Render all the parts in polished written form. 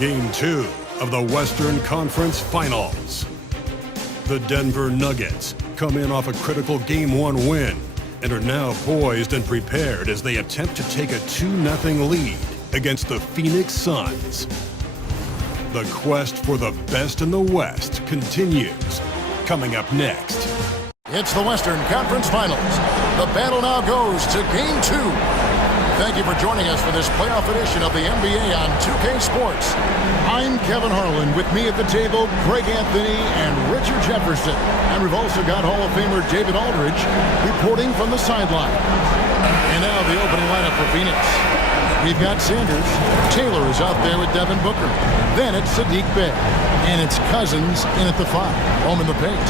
Game 2 of the Western Conference Finals. The Denver Nuggets come in off a critical Game 1 win and are now poised and prepared as they attempt to take a 2-0 lead against the Phoenix Suns. The quest for the best in the West continues. Coming up next. It's the Western Conference Finals. The battle now goes to Game 2. Thank you for joining us for this playoff edition of the NBA on 2K Sports. I'm Kevin Harlan. With me at the table, Greg Anthony and Richard Jefferson. And we've also got Hall of Famer David Aldridge reporting from the sideline. And now the opening lineup for Phoenix. We've got Sanders. Taylor is out there with Devin Booker. Then it's Saddiq Bey. And it's Cousins in at the 5. Home in the paint.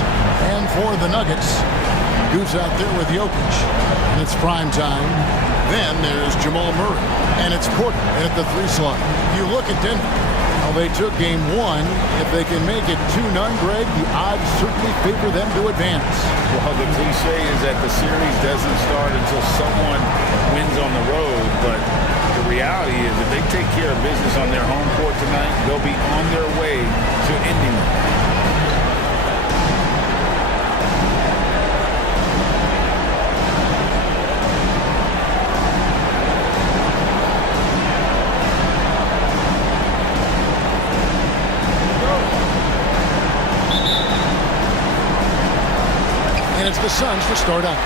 And for the Nuggets, Goose out there with Jokic. And it's prime time. Then there's Jamal Murray. And it's Porter at the 3 slot. You look at Denver. Well, they took Game 1. If they can make it 2-0, Greg, the odds certainly favor them to advance. Well, the cliche is that the series doesn't start until someone wins on the road. But the reality is if they take care of business on their home court tonight, they'll be on their way to ending it. And it's the Suns to start out.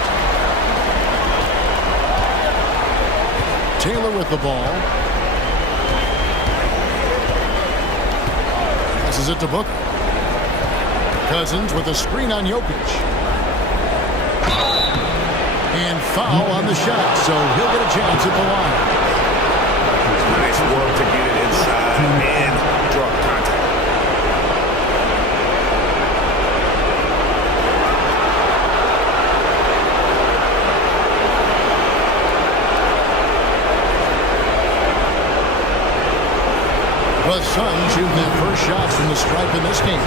Taylor with the ball. Passes it to Booker. Cousins with a screen on Jokic. And foul on the shot, so he'll get a chance at the line. Nice work to get it inside and draw contact. The Suns shooting their first shots from the stripe in this game.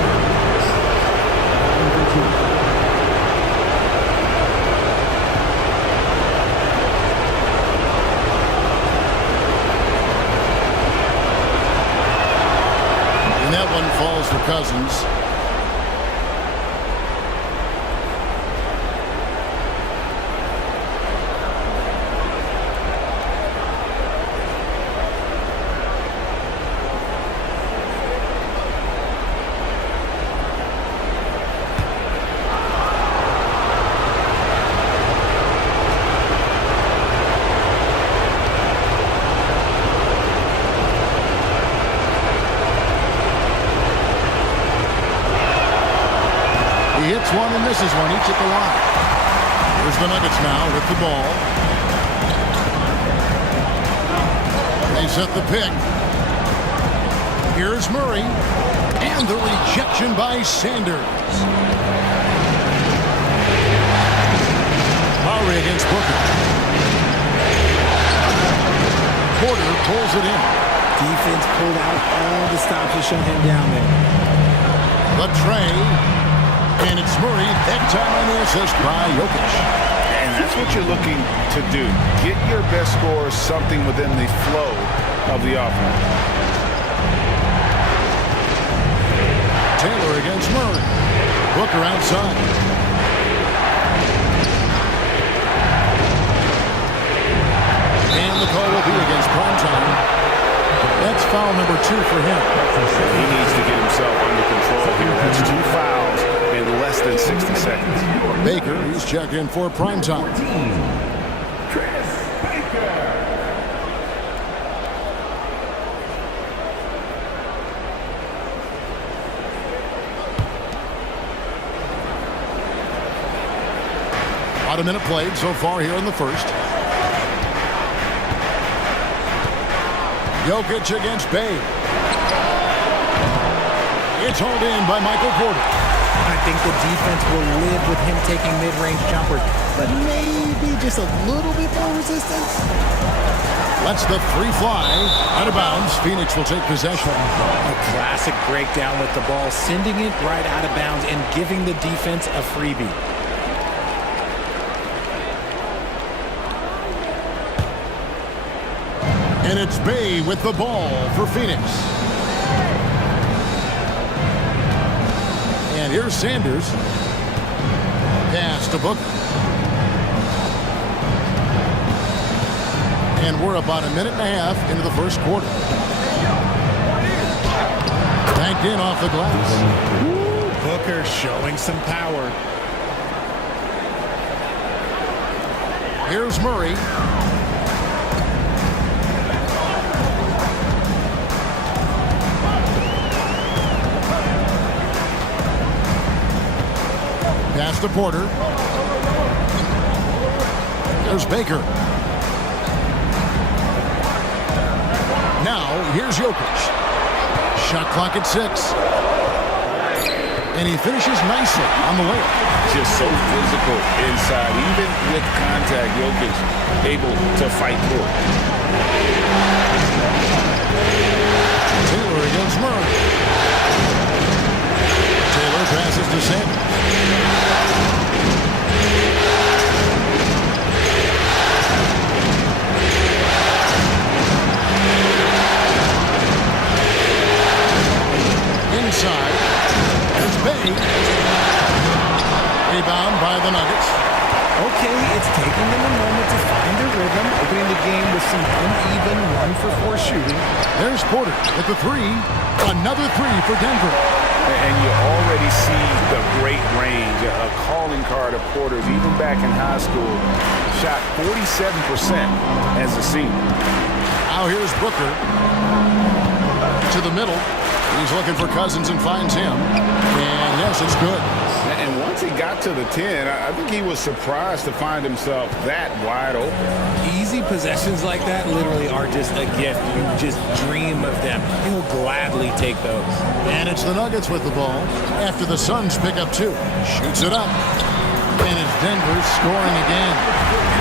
And that one falls for Cousins. He hits one and misses one, each at the line. Here's the Nuggets now with the ball. They set the pick. Here's Murray. And the rejection by Sanders. Murray against Booker. Porter pulls it in. Defense pulled out all the stops to shut him down there. The tray. And it's Murray, that time on the assist by Jokic. And that's what you're looking to do. Get your best scorer something within the flow of the offense. Taylor against Murray. Booker outside. And the call will be against Primetime. That's foul number 2 for him. He needs to get himself under control here. That's 2 fouls in less than 60 seconds. Baker, he's checked in for Primetime. About a minute played so far here in the first. Jokic against Bey. It's hauled in by Michael Porter. I think the defense will live with him taking mid-range jumpers, but maybe just a little bit more resistance. Lets the free fly out of bounds. Phoenix will take possession. A classic breakdown with the ball, sending it right out of bounds and giving the defense a freebie. And it's Bey with the ball for Phoenix. And here's Sanders. Pass to Booker. And we're about a minute and a half into the first quarter. Banked in off the glass. Booker showing some power. Here's Murray. Pass to Porter. There's Baker. Now, here's Jokic. Shot clock at 6. And he finishes nicely on the layup. Just so physical inside. Even with contact, Jokic able to fight through it. Taylor against Murray. Taylor passes to Sanders. Inside. There's Bay. Rebound by the Nuggets. Okay, it's taking them a moment to find their rhythm, opening the game with some uneven 1-for-4 shooting. There's Porter at the 3. Another 3 for Denver. And you already see the great range, a calling card of Porter's. Even back in high school, shot 47% as a senior. Now here's Booker to the middle. He's looking for Cousins and finds him. And yes, it's good. And once he got to the 10, I think he was surprised to find himself that wide open. Easy possessions like that literally are just a gift. You just dream of them. He'll gladly take those. And it's the Nuggets with the ball after the Suns pick up 2. Shoots it up. And it's Denver scoring again.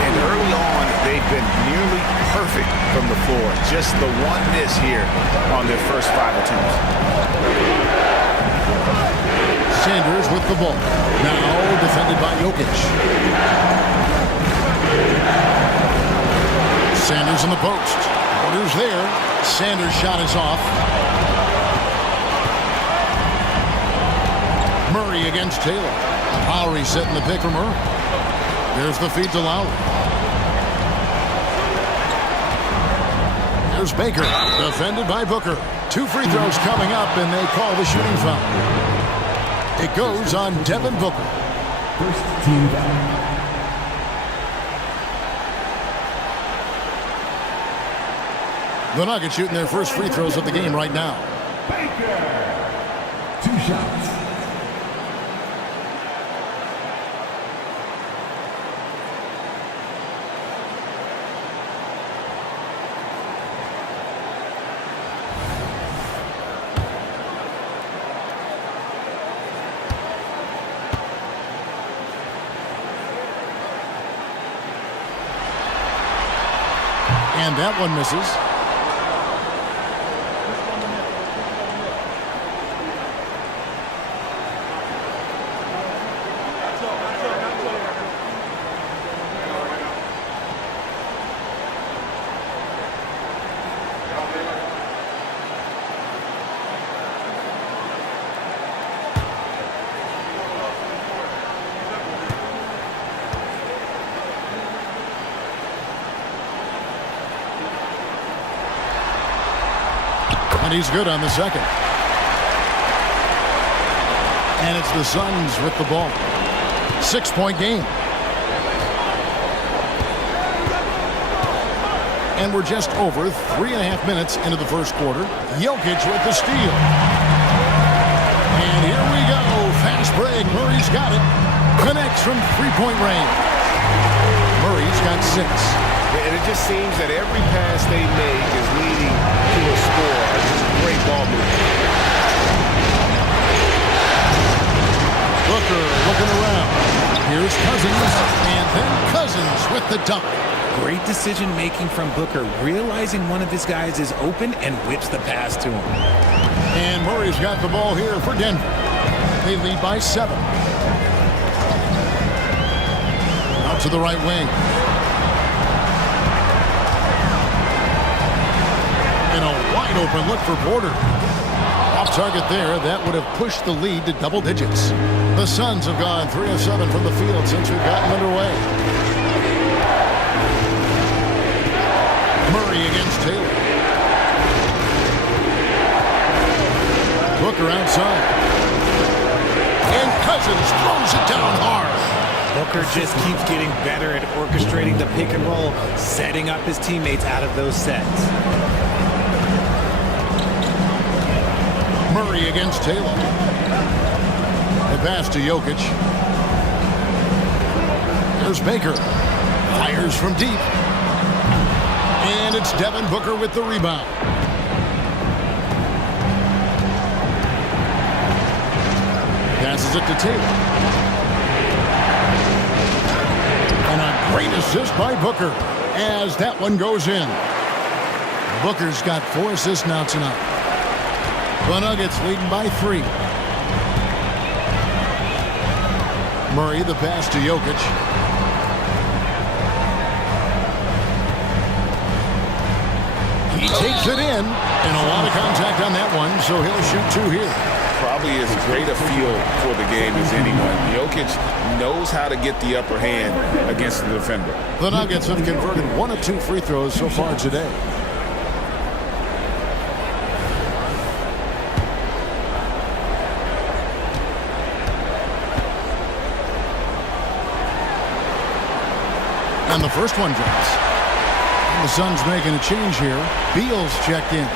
And early on, they've been nearly perfect from the floor. Just the one miss here on their first 5 attempts. Sanders with the ball. Now defended by Jokic. Sanders in the post. Porter's there. Sanders' shot is off. Murray against Taylor. Lowry setting the pick for Murray. There's the feed to Lowry. There's Baker. Defended by Booker. 2 free throws coming up, and they call the shooting foul. It goes on Devin Booker. First team foul. The Nuggets shooting their first free throws of the game right now. Baker. 2 shots. And that one misses. And he's good on the second. And it's the Suns with the ball. 6-point game. And we're just over 3.5 minutes into the first quarter. Jokic with the steal. And here we go. Fast break. Murray's got it. Connects from 3-point range. Murray's got 6. And it just seems that every pass they make is leading to a score. Just great ball movement. Booker looking around. Here's Cousins. And then Cousins with the dunk. Great decision-making from Booker, realizing one of his guys is open and whips the pass to him. And Murray's got the ball here for Denver. They lead by 7. Out to the right wing. And a wide open look for Porter. Off Off target there, that would have pushed the lead to double digits. The Suns have gone 3 of 7 from the field since we've gotten underway. Murray against Taylor. Booker outside. And Cousins throws it down hard. Booker just keeps getting better at orchestrating the pick and roll, setting up his teammates out of those sets. Murray against Taylor. The pass to Jokic. There's Baker. Fires from deep. And it's Devin Booker with the rebound. Passes it to Taylor. And a great assist by Booker as that one goes in. Booker's got 4 assists now tonight. The Nuggets leading by 3. Murray, the pass to Jokic. He takes it in, and a lot of contact on that one, so he'll shoot 2 here. Probably as great a feel for the game as anyone. Jokic knows how to get the upper hand against the defender. The Nuggets have converted 1 of 2 free throws so far today. And the first one drops. And the Suns making a change here. Beal's checked in.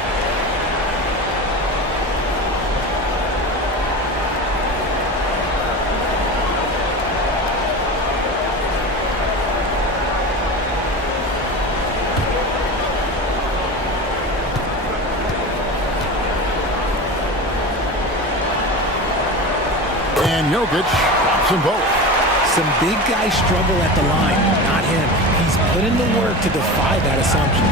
And Jokic drops them both. Some big guys struggle at the line, not him. He's put in the work to defy that assumption.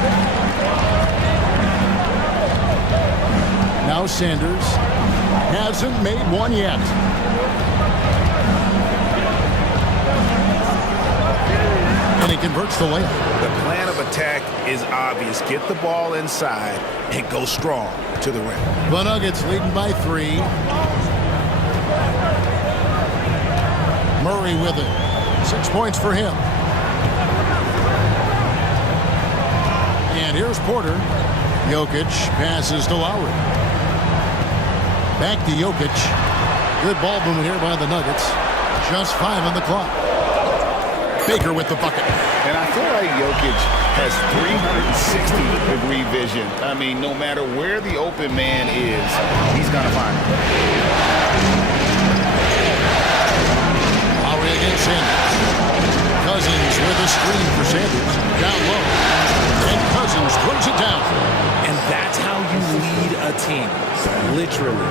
Now Sanders hasn't made one yet. And he converts the layup. The plan of attack is obvious. Get the ball inside and go strong to the rim. The Nuggets leading by 3. Murray with it. 6 points for him. And here's Porter. Jokic passes to Lowry. Back to Jokic. Good ball movement here by the Nuggets. Just 5 on the clock. Baker with the bucket. And I feel like Jokic has 360-degree vision. I mean, no matter where the open man is, he's going to find him. Lowry against Sanders. Cousins with a screen for Sanders. Down low. And Cousins throws it down. And that's how you lead a team. Literally.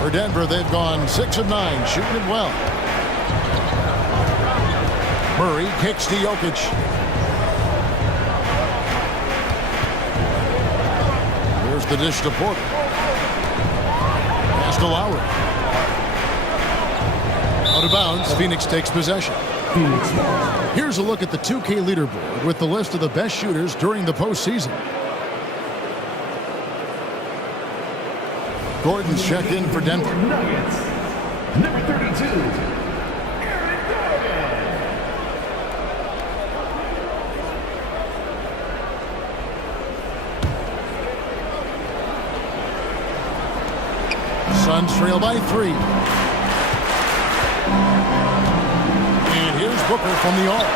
For Denver, they've gone 6 of 9, shooting it well. Murray kicks to Jokic. Here's the dish to Porter. Pass to Lowry. Out of bounds, Phoenix takes possession. Here's a look at the 2K leaderboard with the list of the best shooters during the postseason. Gordon's checked in for Denver. Nuggets, number 32, Aaron Gordon. Suns trail by 3. And here's Booker from the arc.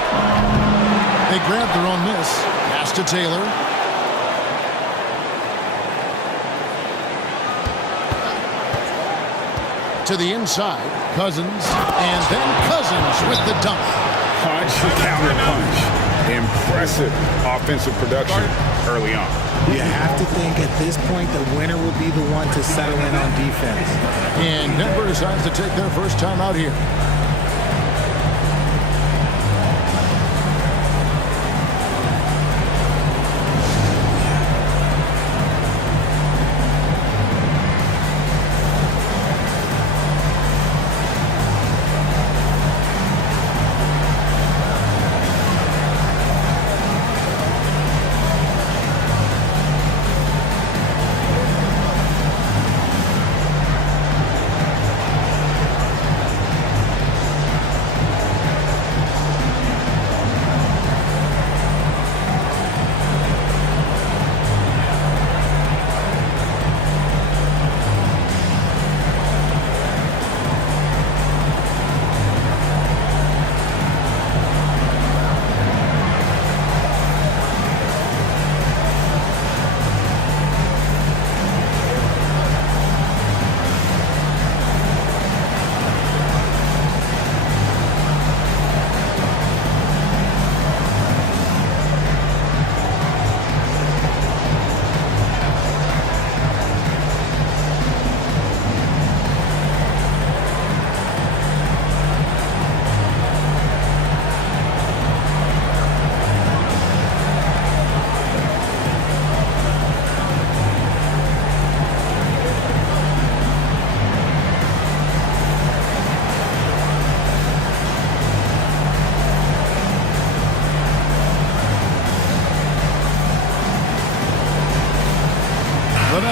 They grab their own miss. Pass to Taylor. To the inside, Cousins, and then Cousins with the dunk. Punch, counter punch. Impressive offensive production early on. You have to think at this point the winner will be the one to settle in on defense. And Denver decides to take their first time out here.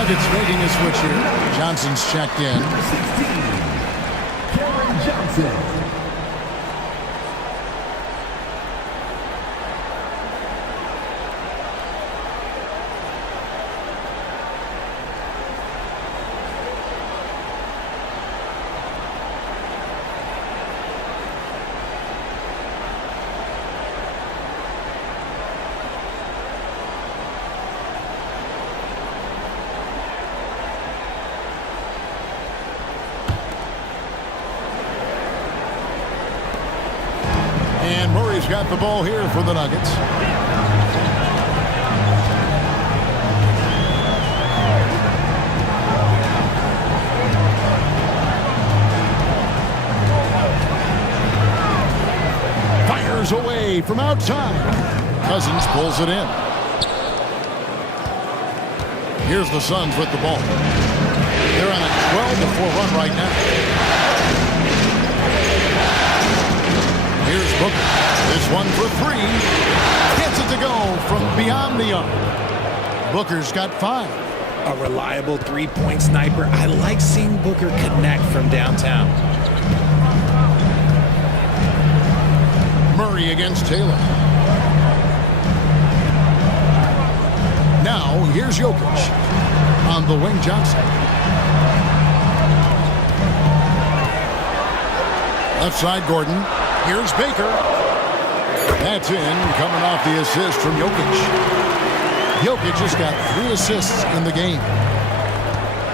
Nuggets making a switch here. Johnson's checked in. 16, Cameron Johnson. And Murray's got the ball here for the Nuggets. Fires away from outside. Cousins pulls it in. Here's the Suns with the ball. They're on a 12-4 run right now. Here's Booker. This one for three. Gets it to go from beyond the arc. Booker's got 5. A reliable three-point sniper. I like seeing Booker connect from downtown. Murray against Taylor. Now, here's Jokic. On the wing, Johnson. Left side, Gordon. Here's Baker. That's in, coming off the assist from Jokic. Jokic just got 3 assists in the game.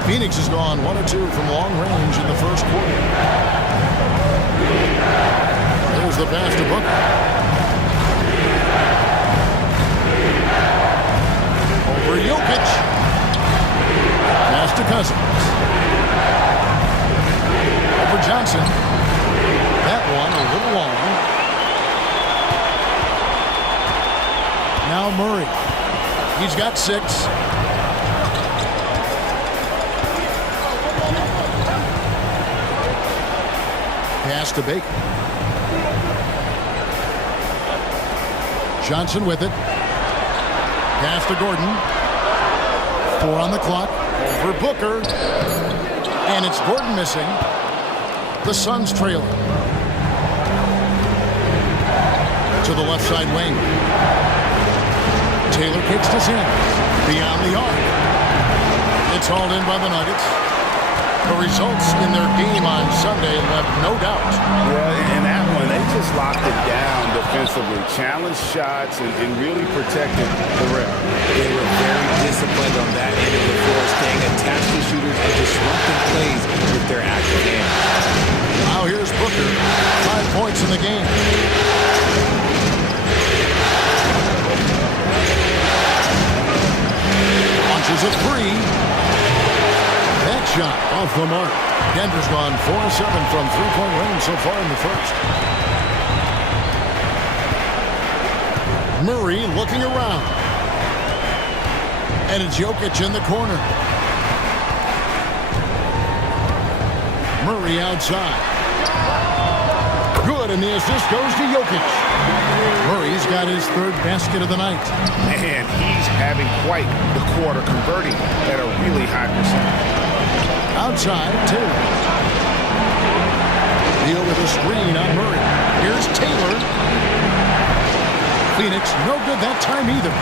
Phoenix has gone 1 or 2 from long range in the first quarter. There's the pass to Booker. Over Jokic. Pass to Cousins. Over Johnson. That one a little long. Now Murray. He's got 6. Pass to Baker. Johnson with it. Pass to Gordon. 4 on the clock. Over Booker. And it's Gordon missing. The Suns trailing. To the left side wing. Taylor kicks to Sims. Beyond the arc. It's hauled in by the Nuggets. The results in their game on Sunday left no doubt. Yeah, in that one, they just locked it down defensively. Challenged shots and really protected the rim. They were very disciplined on that end of the floor, staying attached to shooters and disrupting plays with their active game. Now here's Booker. 5 points in the game. Launches a 3. That shot off the mark. Denver's gone 4-7 from three-point range so far in the first. Murray looking around. And it's Jokic in the corner. Murray outside. Good, and the assist goes to Jokic. Murray's got his 3rd basket of the night. Man, he's having quite the quarter, converting at a really high percentage. Outside, Taylor. Deal with a screen on Murray. Here's Taylor. Phoenix, no good that time either.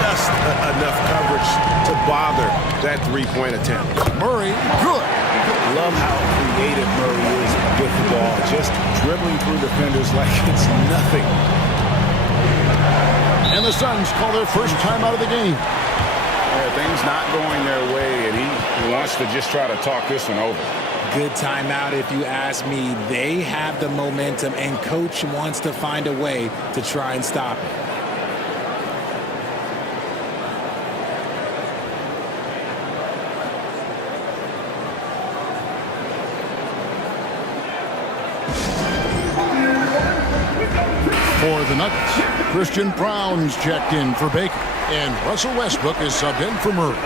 Just enough coverage to bother that three-point attempt. Murray, good. Love how creative Murray is with the ball, just dribbling through defenders like it's nothing. And the Suns call their first time out of the game. Yeah, things not going their way, and he wants to just try to talk this one over. Good timeout if you ask me. They have the momentum, and coach wants to find a way to try and stop it. For the Nuggets, Christian Brown's checked in for Baker, and Russell Westbrook is subbed in for Murray.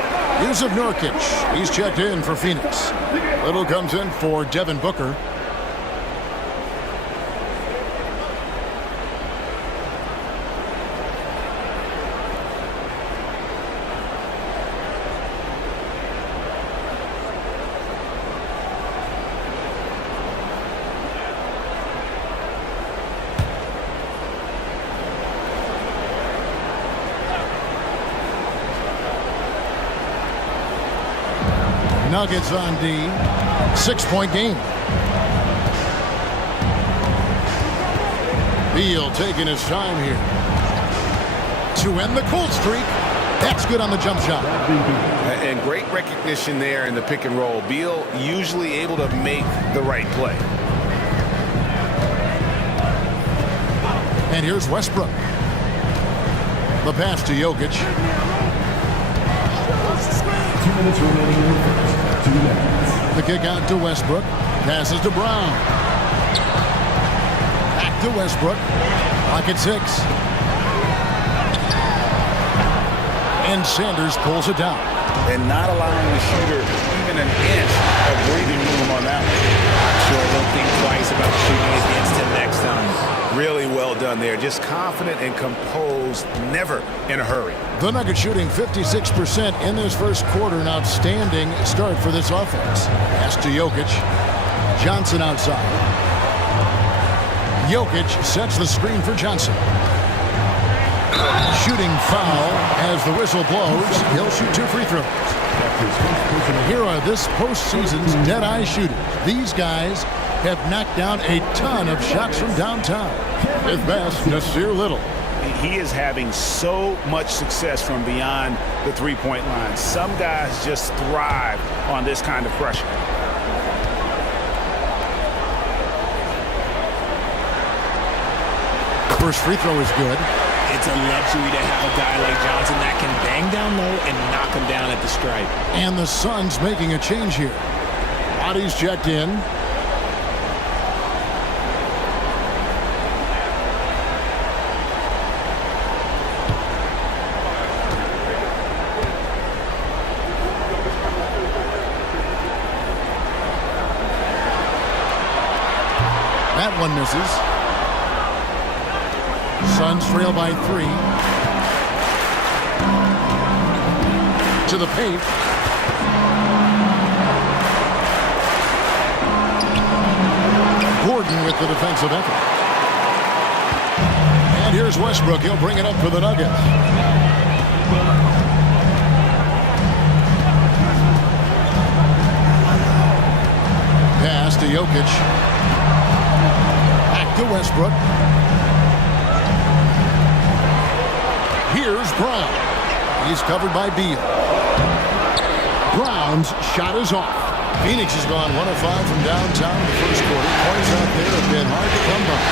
Yusuf Nurkic, he's checked in for Phoenix. Little comes in for Devin Booker. Nuggets on D. 6-point game. Beal taking his time here to end the cold streak. That's good on the jump shot. And great recognition there in the pick and roll. Beal usually able to make the right play. And here's Westbrook. The pass to Jokic. 2 minutes remaining in the first. 2 minutes. The kick out to Westbrook. Passes to Brown. Back to Westbrook. Clock at 6. And Sanders pulls it down. And not allowing the shooter even an inch of breathing room on that one. Sure, don't think twice about shooting against him next time. Really well done there. Just confident and composed, never in a hurry. The Nuggets shooting 56% in this first quarter. An outstanding start for this offense. Pass to Jokic. Johnson outside. Jokic sets the screen for Johnson. Shooting foul as the whistle blows. He'll shoot 2 free throws. Here are this postseason's dead-eye shooters. These guys have knocked down a ton of shots from downtown. At best, Nasir Little. He is having so much success from beyond the three-point line. Some guys just thrive on this kind of pressure. First free throw is good. It's a luxury to have a guy like Johnson that can bang down low and knock him down at the stripe. And the Suns making a change here. Bodies checked in. That one misses. Suns trail by 3. To the paint. Gordon with the defensive effort. And here's Westbrook. He'll bring it up for the Nuggets. Pass to Jokic. Back to Westbrook. Here's Brown. He's covered by Beal. Brown's shot is off. Phoenix has gone 1 of 5 from downtown in the first quarter. Points out there have been hard to come by.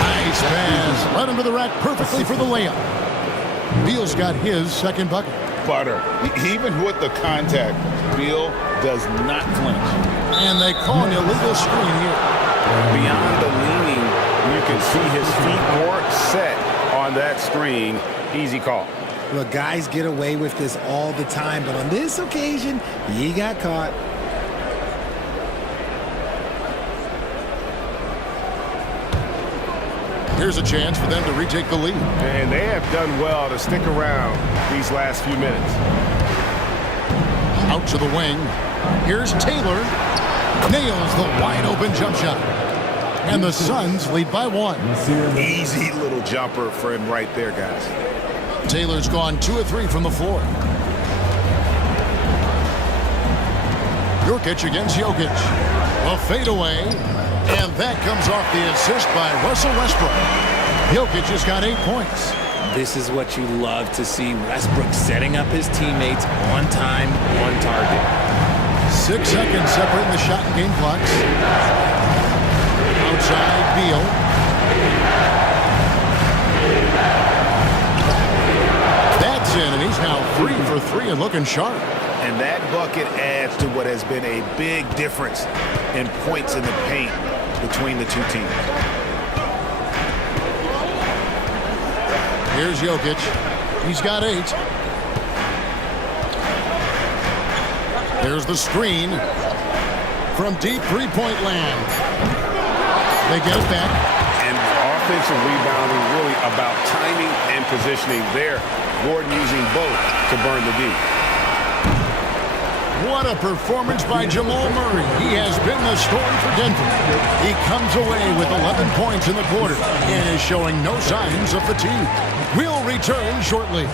Nice pass. Led him to the rack perfectly for the layup. Beal's got his second bucket. Butter. Even with the contact, Beal does not flinch. And they call an illegal screen here. Beyond the leaning, you can see his feet more set on that screen. Easy call. Look, guys get away with this all the time, but on this occasion, he got caught. Here's a chance for them to retake the lead. And they have done well to stick around these last few minutes. Out to the wing. Here's Taylor. Nails the wide-open jump shot. And the Suns lead by 1. Easy little jumper for him right there, guys. Taylor's gone 2 of 3 from the floor. Jokic against Jokic. A fadeaway. And that comes off the assist by Russell Westbrook. Jokic has got 8 points. This is what you love to see. Westbrook setting up his teammates on time, on target. 6 seconds separating the shot and game clocks. Outside Beal. That's in, and he's now 3 for 3 and looking sharp. And that bucket adds to what has been a big difference in points in the paint between the two teams. Here's Jokic. He's got 8. There's the screen from deep three-point land. They get it back. And offensive rebounding really about timing and positioning there. Gordon using both to burn the D. What a performance by Jamal Murray. He has been the story for Denver. He comes away with 11 points in the quarter and is showing no signs of fatigue. We'll return shortly.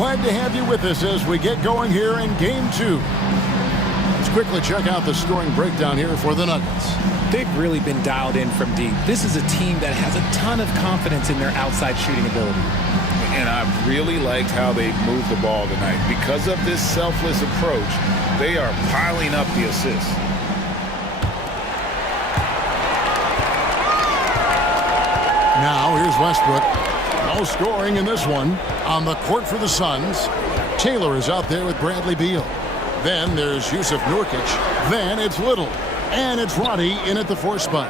Glad to have you with us as we get going here in Game 2. Let's quickly check out the scoring breakdown here for the Nuggets. They've really been dialed in from deep. This is a team that has a ton of confidence in their outside shooting ability. And I really liked how they moved the ball tonight. Because of this selfless approach, they are piling up the assists. Now here's Westbrook. No scoring in this one. On the court for the Suns, Taylor is out there with Bradley Beal. Then there's Yusuf Nurkic. Then it's Little. And it's Roddy in at the 4 spot.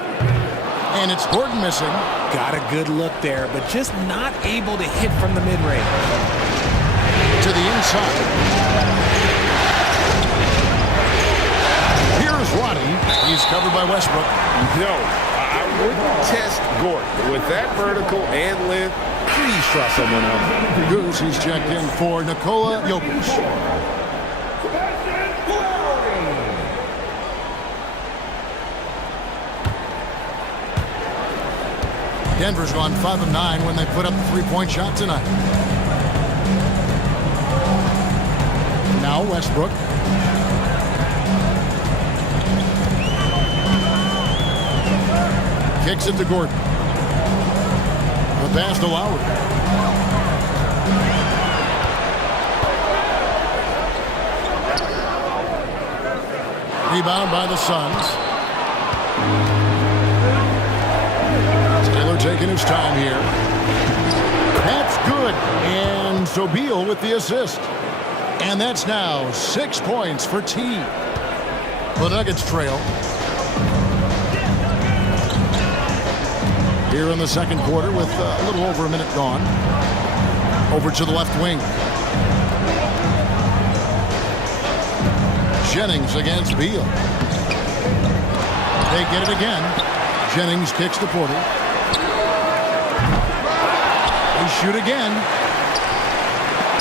And it's Gordon missing. Got a good look there, but just not able to hit from the mid-range. To the inside. Here's Roddy. He's covered by Westbrook. No, I wouldn't test Gordon. With that vertical and length, please try someone else. Goose, he's checked in for Nikola Jokic. Denver's gone 5 of 9 when they put up the 3-point shot tonight. Now Westbrook. Kicks it to Gordon. The pass to Lowry. Rebound by the Suns. Taylor taking his time here. That's good. And so Beal with the assist. And that's now 6 points for T. The Nuggets trail. Here in the second quarter with a little over a minute gone. Over to the left wing. Jennings against Beal. They get it again. Jennings kicks to Porter. They shoot again.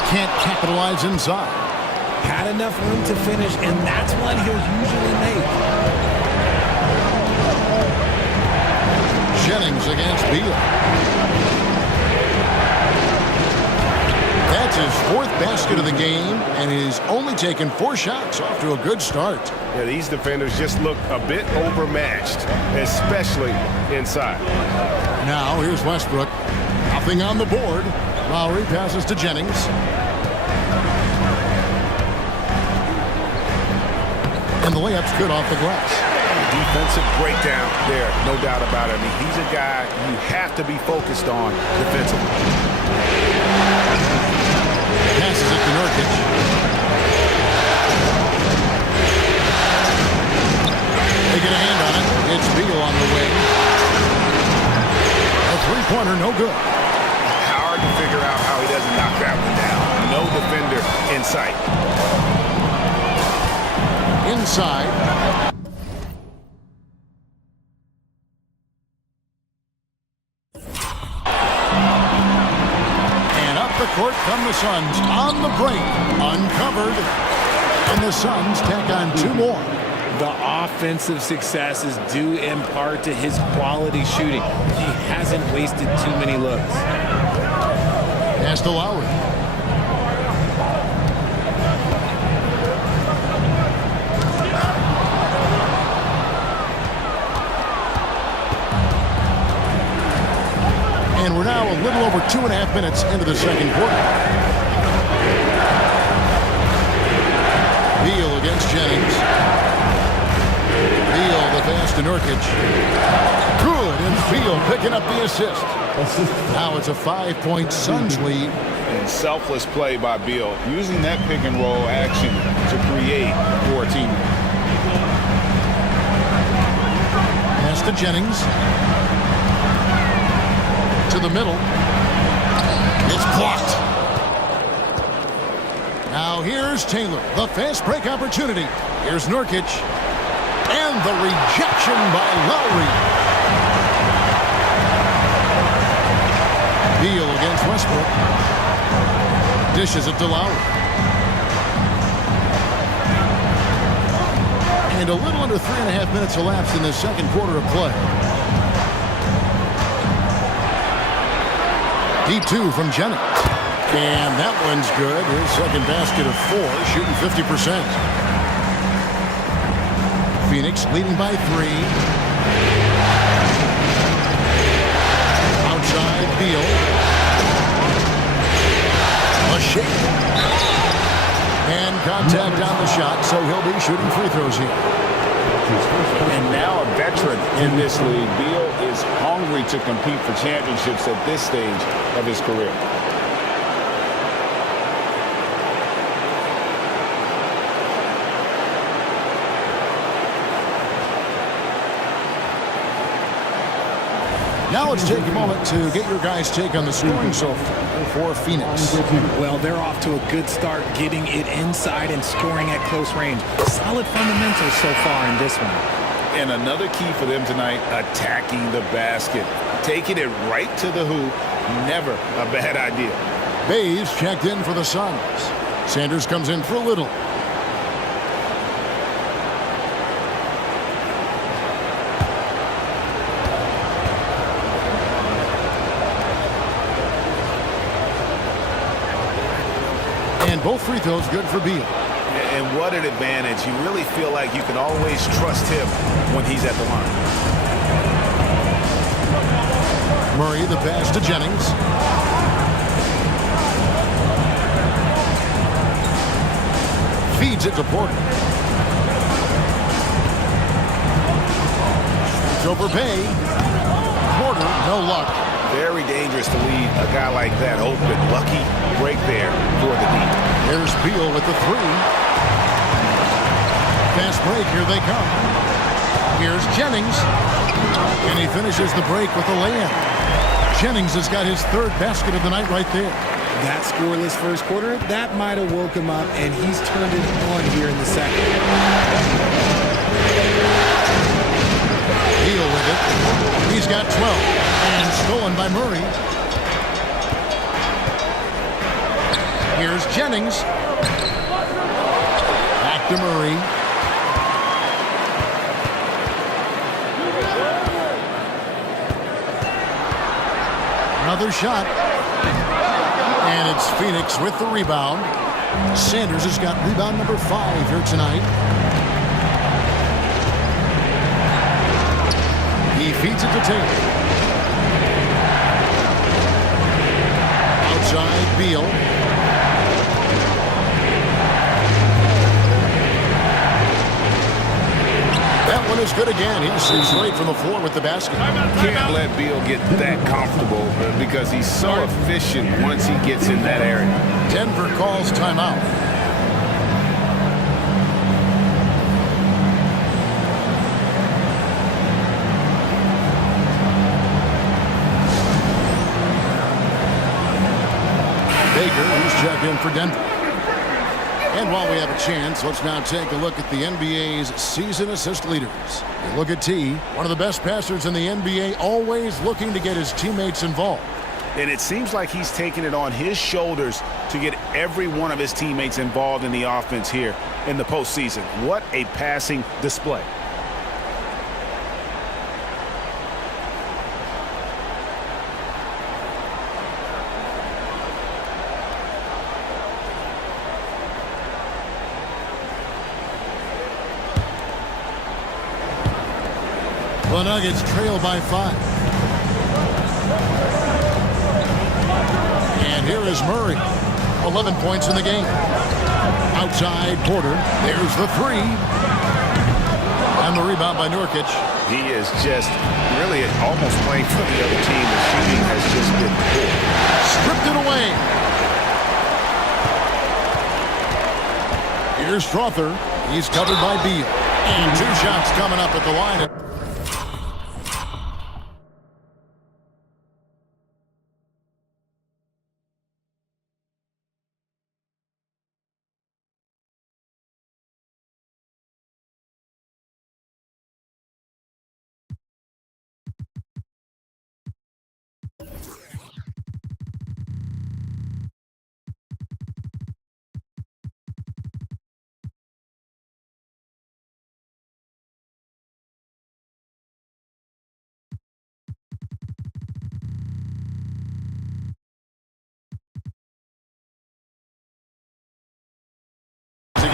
Can't capitalize inside. Had enough room to finish, and that's one he'll usually make. Jennings against Beal. That's his 4th basket of the game, and he's only taken 4 shots. Off to a good start. Yeah, these defenders just look a bit overmatched, especially inside. Now here's Westbrook. Nothing on the board. Lowry passes to Jennings. And the layup's good off the glass. Defensive breakdown there, no doubt about it. I mean, he's a guy you have to be focused on defensively. Passes it to Nurkic. They get a hand on it. It's Beal on the wing. A 3-pointer, no good. Hard to figure out how he doesn't knock that one down. No defender in sight. Inside. And up the court come the Suns on the break. Uncovered. And the Suns tack on 2 more. The offensive success is due in part to his quality shooting. He hasn't wasted too many looks. Pass to Lowry. And we're now a little over 2.5 minutes into the second quarter. Beal against Jennings. Beal, the pass to Nurkic. Good, and Beal picking up the assist. Now it's a 5-point Suns lead. And selfless play by Beal, using that pick and roll action to create for a team. Pass to Jennings. To the middle. It's blocked. Now here's Taylor. The fast break opportunity. Here's Nurkic. And the rejection by Lowry. Beal against Westbrook. Dishes it to Lowry. And a little under 3.5 minutes elapsed in the second quarter of play. Deep 2 from Jennings. And that one's good. His second basket of 4, shooting 50%. Phoenix leading by 3. Outside, Beal. A shake. And contact on the shot, so he'll be shooting free throws here. And now a veteran in this league, Beal is hungry to compete for championships at this stage of his career. Now let's take a moment to get your guys' take on the scoring so far for Phoenix. Well, they're off to a good start getting it inside and scoring at close range. Solid fundamentals so far in this one. And another key for them tonight, attacking the basket. Taking it right to the hoop, never a bad idea. Bays checked in for the Suns. Sanders comes in for Little. And both free throws good for Beal. And what an advantage. You really feel like you can always trust him when he's at the line. Murray the pass to Jennings. Feeds it to Porter. It's over Bay. Porter, no luck. Very dangerous to leave a guy like that open. Lucky break there for the deep. There's Beal with the 3. Fast break, here they come. Here's Jennings. And he finishes the break with a layup. Jennings has got his 3rd basket of the night right there. That scoreless first quarter, that might have woke him up, and he's turned it on here in the second. Beal with it. He's got 12. And stolen by Murray. Here's Jennings. Back to Murray. Another shot. And it's Phoenix with the rebound. Sanders has got rebound number 5 here tonight. He feeds it to Taylor. Outside, Beal. That one is good again. He shoots right from the floor with the basket. Can't let Beal get that comfortable because he's so efficient once he gets in that area. Denver calls timeout. Baker, who's checked in for Denver. And while we have a chance, let's now take a look at the NBA's season assist leaders. You look at T, one of the best passers in the NBA, always looking to get his teammates involved. And it seems like he's taking it on his shoulders to get every one of his teammates involved in the offense here in the postseason. What a passing display. The Nuggets trail by 5. And here is Murray. 11 points in the game. Outside, Porter. There's the 3. And the rebound by Nurkic. He is just really almost playing for the other team. The shooting has just been poor. Stripped it away. Here's Strother. He's covered by Beal. And 2 shots coming up at the line.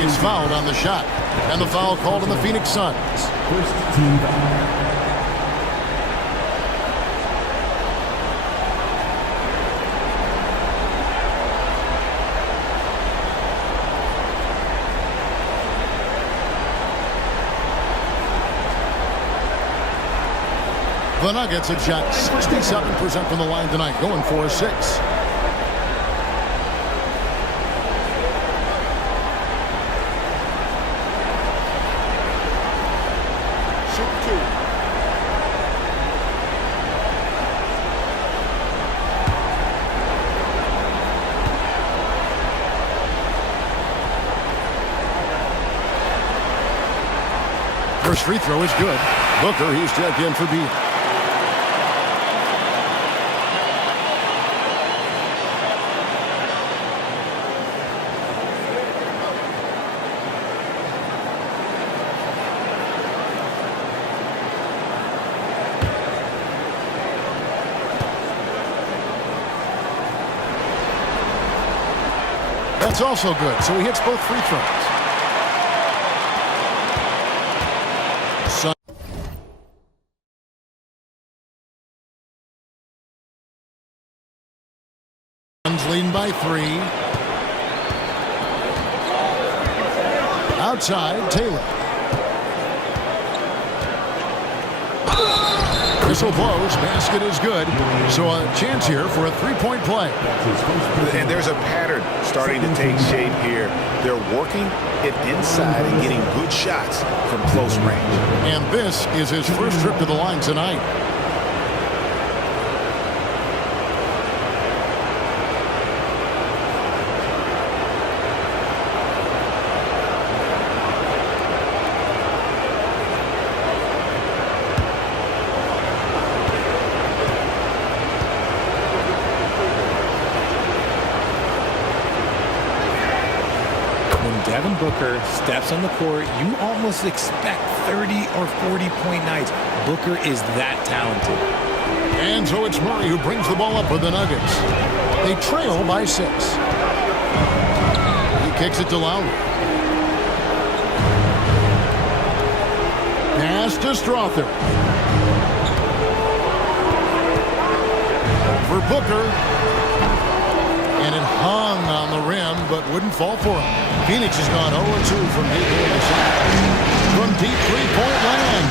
He's fouled on the shot. And the foul called on the Phoenix Suns. First team foul. The Nuggets have shot 67% from the line tonight, going for a 6. First free throw is good. Booker, he's checked in for Beal. That's also good, so he hits both free throws. Suns leading by 3. Outside, Taylor. Whistle blows, basket is good. So a chance here for a three-point play. And there's a pattern starting to take shape here. They're working it inside and getting good shots from close range. And this is his first trip to the line tonight. Devin Booker steps on the court, you almost expect 30 or 40-point nights. Booker is that talented. And so it's Murray who brings the ball up for the Nuggets. They trail by 6. He kicks it to Lowry. Pass to Strother. For Booker. And it hung on the rim, but wouldn't fall for him. Phoenix has gone 0-2 from deep in the shot. From deep three-point land.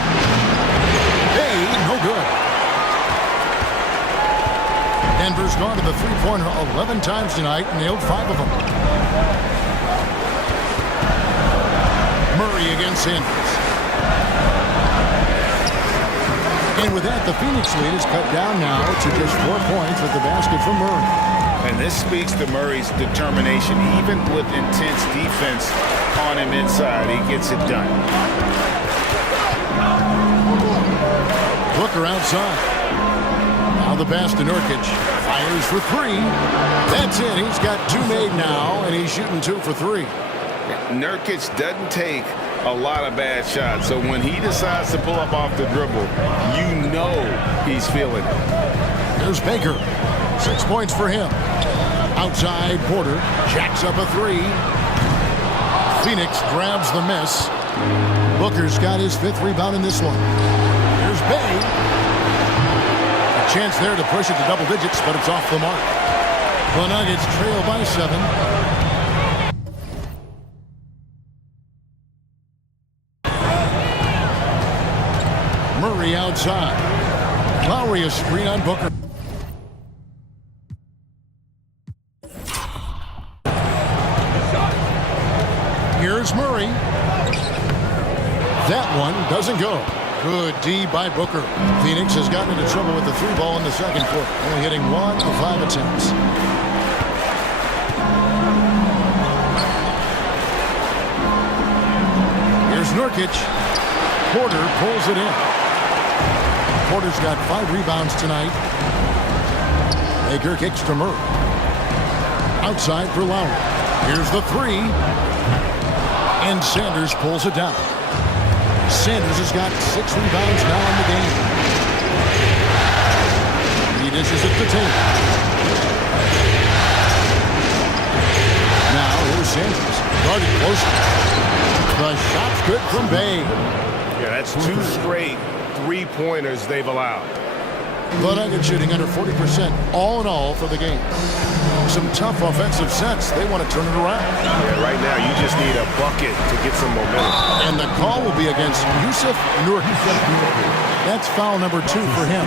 Hey, no good. Denver's gone to the three-pointer 11 times tonight, nailed 5 of them. Murray against Sanders. And with that, the Phoenix lead is cut down now to just 4 points with the basket from Murray. And this speaks to Murray's determination. Even with intense defense on him inside, he gets it done. Booker outside. Now the pass to Nurkic. Fires for 3. That's it. He's got 2 made now, and he's shooting 2 for 3. Nurkic doesn't take a lot of bad shots, so when he decides to pull up off the dribble, you know he's feeling it. There's Baker. 6 points for him. Outside, Porter jacks up a 3. Phoenix grabs the miss. Booker's got his 5th rebound in this one. Here's Bay. A chance there to push it to double digits, but it's off the mark. The Nuggets trail by 7. Murray outside. Lowry a screen on Booker. Here's Murray. That one doesn't go. Good D by Booker. Phoenix has gotten into trouble with the 3-ball in the second quarter, only hitting 1 of 5 attempts. Here's Nurkic. Porter pulls it in. Porter's got 5 rebounds tonight. Baker kicks to Murray. Outside for Lowry. Here's the 3. And Sanders pulls it down. Sanders has got 6 rebounds now in the game. He dishes it to Taylor. Now here's Here's Sanders. Guarded closely. The shot's good from Bay. Yeah, that's 2 straight three-pointers they've allowed. The Nuggets shooting under 40% all in all for the game. Some tough offensive sets. They want to turn it around. Yeah, right now you just need a bucket to get some momentum. And the call will be against Jusuf Nurkic. That's foul number 2 for him.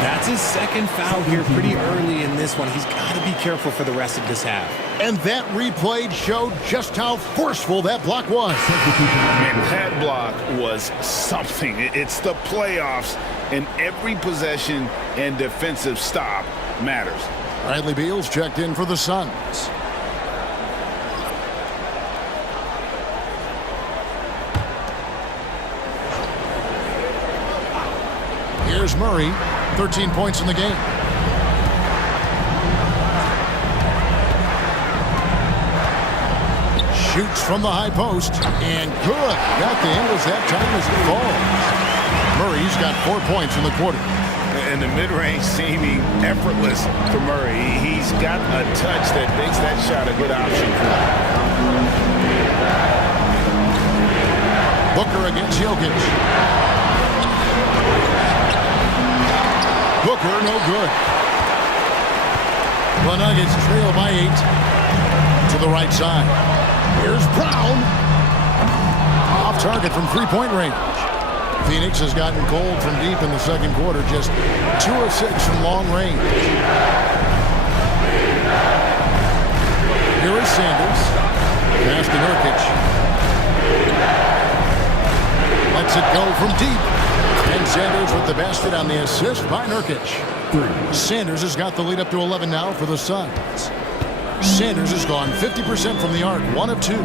That's his second foul here pretty early in this one. He's got to be careful for the rest of this half. And that replay showed just how forceful that block was. And that block was something. It's the playoffs, and every possession and defensive stop matters. Bradley Beal's checked in for the Suns. Here's Murray, 13 points in the game. Shoots from the high post, and good. Got the angles that time as it falls. Murray's got 4 points in the quarter. And the mid-range seeming effortless for Murray. He's got a touch that makes that shot a good option for him. Booker against Jokic. Booker, no good. The Nuggets trail by 8 to the right side. Here's Brown. Off target from three-point range. Phoenix has gotten cold from deep in the second quarter, just 2 of 6 from long range. Here is Sanders. Pass to Nurkic. Lets it go from deep. And Sanders with the basket on the assist by Nurkic. Sanders has got the lead up to 11 now for the Suns. Sanders has gone 50% from the arc, 1 of 2.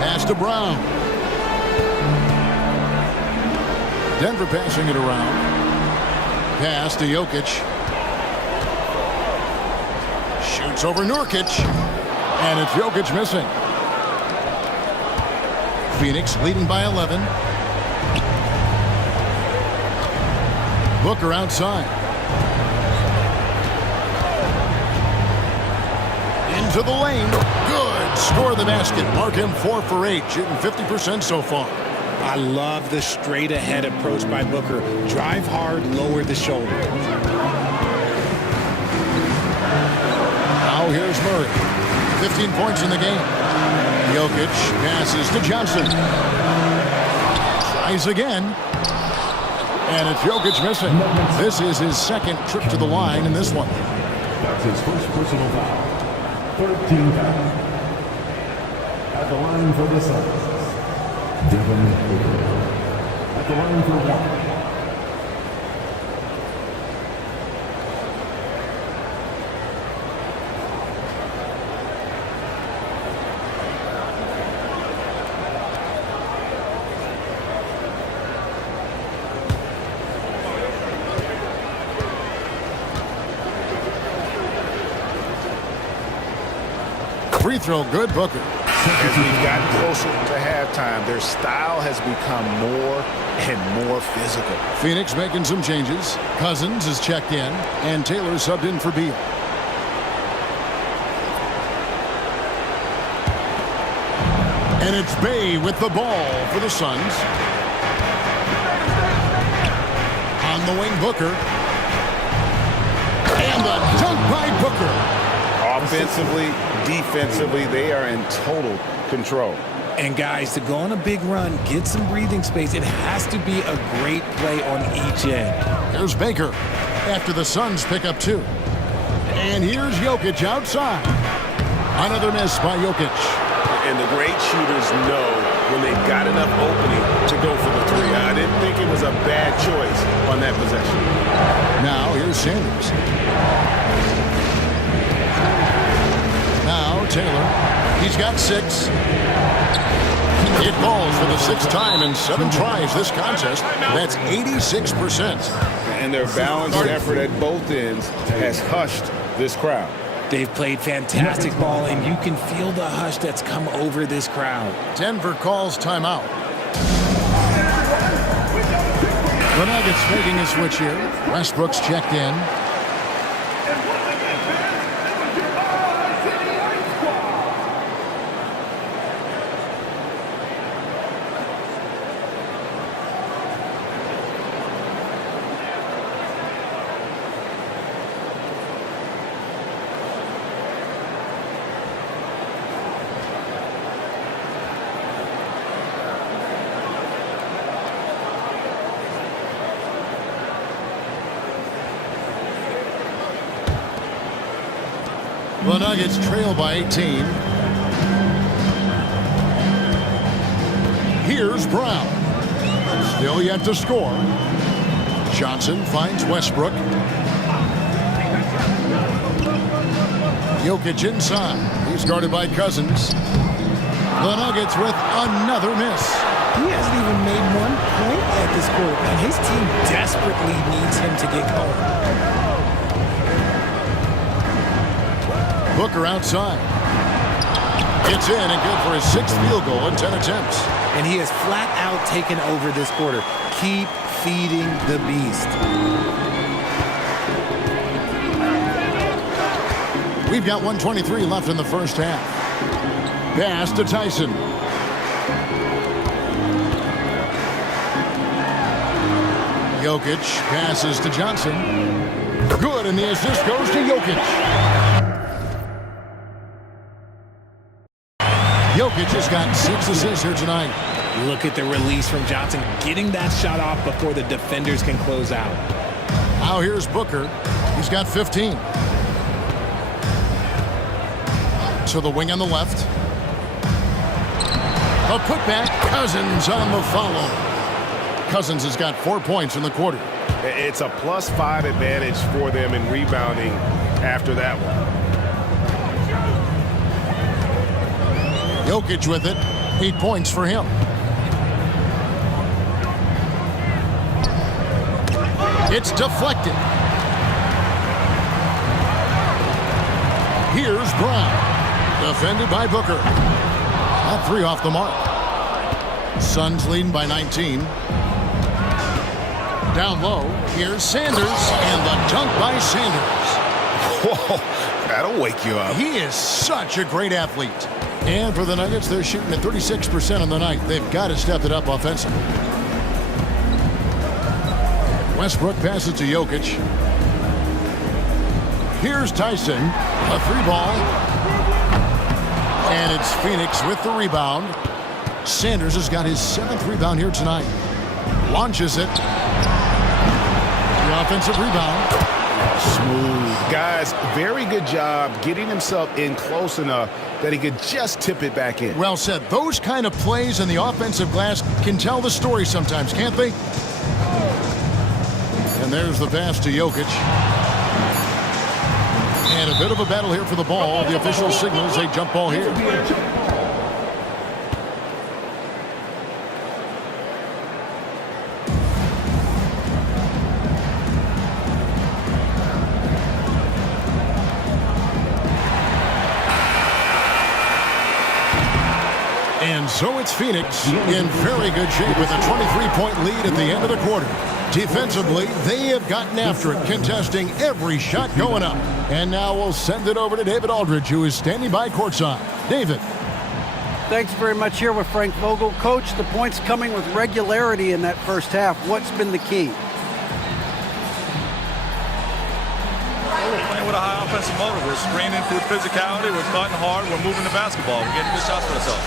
Pass to Brown. Denver passing it around. Pass to Jokic. Shoots over Nurkic. And it's Jokic missing. Phoenix leading by 11. Booker outside. Into the lane. Good. Score the basket. Mark him 4 for 8. Shooting 50% so far. I love the straight-ahead approach by Booker. Drive hard, lower the shoulder. Now here's Murray. 15 points in the game. Jokic passes to Johnson. Tries again. And it's Jokic missing. This is his second trip to the line in this one. That's his first personal foul. 13 foul. At the line for the Suns, Devin Booker. At the line for 1. Free throw, good, Booker. As we've gotten closer to halftime, their style has become more and more physical. Phoenix making some changes. Cousins is checked in, and Taylor subbed in for Beal. And it's Bay with the ball for the Suns. On the wing, Booker. And the dunk by Booker. Offensively, defensively, they are in total control. And guys, to go on a big run, get some breathing space, it has to be a great play on each end. Here's Baker after the Suns pick up 2. And here's Jokic outside. Another miss by Jokic. And the great shooters know when they've got enough opening to go for the 3. I didn't think it was a bad choice on that possession. Now here's Sanders. Now Taylor. He's got 6. It falls for the 6th time in 7 tries this contest. That's 86%. And their balanced effort at both ends has hushed this crowd. They've played fantastic ball, and you can feel the hush that's come over this crowd. Denver calls timeout. The Nuggets making a switch here. Westbrook's checked in. The Nuggets trail by 18. Here's Brown. Still yet to score. Johnson finds Westbrook. Jokic inside. He's guarded by Cousins. The Nuggets with another miss. He hasn't even made 1 point at this quarter, and his team desperately needs him to get going. Booker outside. It's in and good for his 6th field goal in 10 attempts. And he has flat out taken over this quarter. Keep feeding the beast. We've got 1:23 left in the first half. Pass to Tyson. Jokic passes to Johnson. Good, and the assist goes to Jokic. Jokic has got 6 assists here tonight. Look at the release from Johnson, getting that shot off before the defenders can close out. Now here's Booker. He's got 15. To the wing on the left. A putback. Cousins on the follow. Cousins has got 4 points in the quarter. It's a +5 advantage for them in rebounding after that one. Jokic with it. 8 points for him. It's deflected. Here's Brown. Defended by Booker. That 3 off the mark. Suns leading by 19. Down low. Here's Sanders. And the dunk by Sanders. Whoa, that'll wake you up. He is such a great athlete. And for the Nuggets, they're shooting at 36% on the night. They've got to step it up offensively. Westbrook passes to Jokic. Here's Tyson. A 3-ball. And it's Phoenix with the rebound. Sanders has got his 7th rebound here tonight. Launches it. The offensive rebound. Smooth. Guys, very good job getting himself in close enough that he could just tip it back in. Well said. Those kind of plays in the offensive glass can tell the story sometimes, can't they? And there's the pass to Jokic. And a bit of a battle here for the ball. The official signals a jump ball here. And so it's Phoenix in very good shape with a 23-point lead at the end of the quarter. Defensively, they have gotten after it, contesting every shot going up. And now we'll send it over to David Aldridge, who is standing by courtside. David. Thanks very much here with Frank Vogel. Coach, the points coming with regularity in that first half. What's been the key? We're playing with a high offensive motor. We're screening through physicality. We're cutting hard. We're moving the basketball. We're getting good shots for ourselves.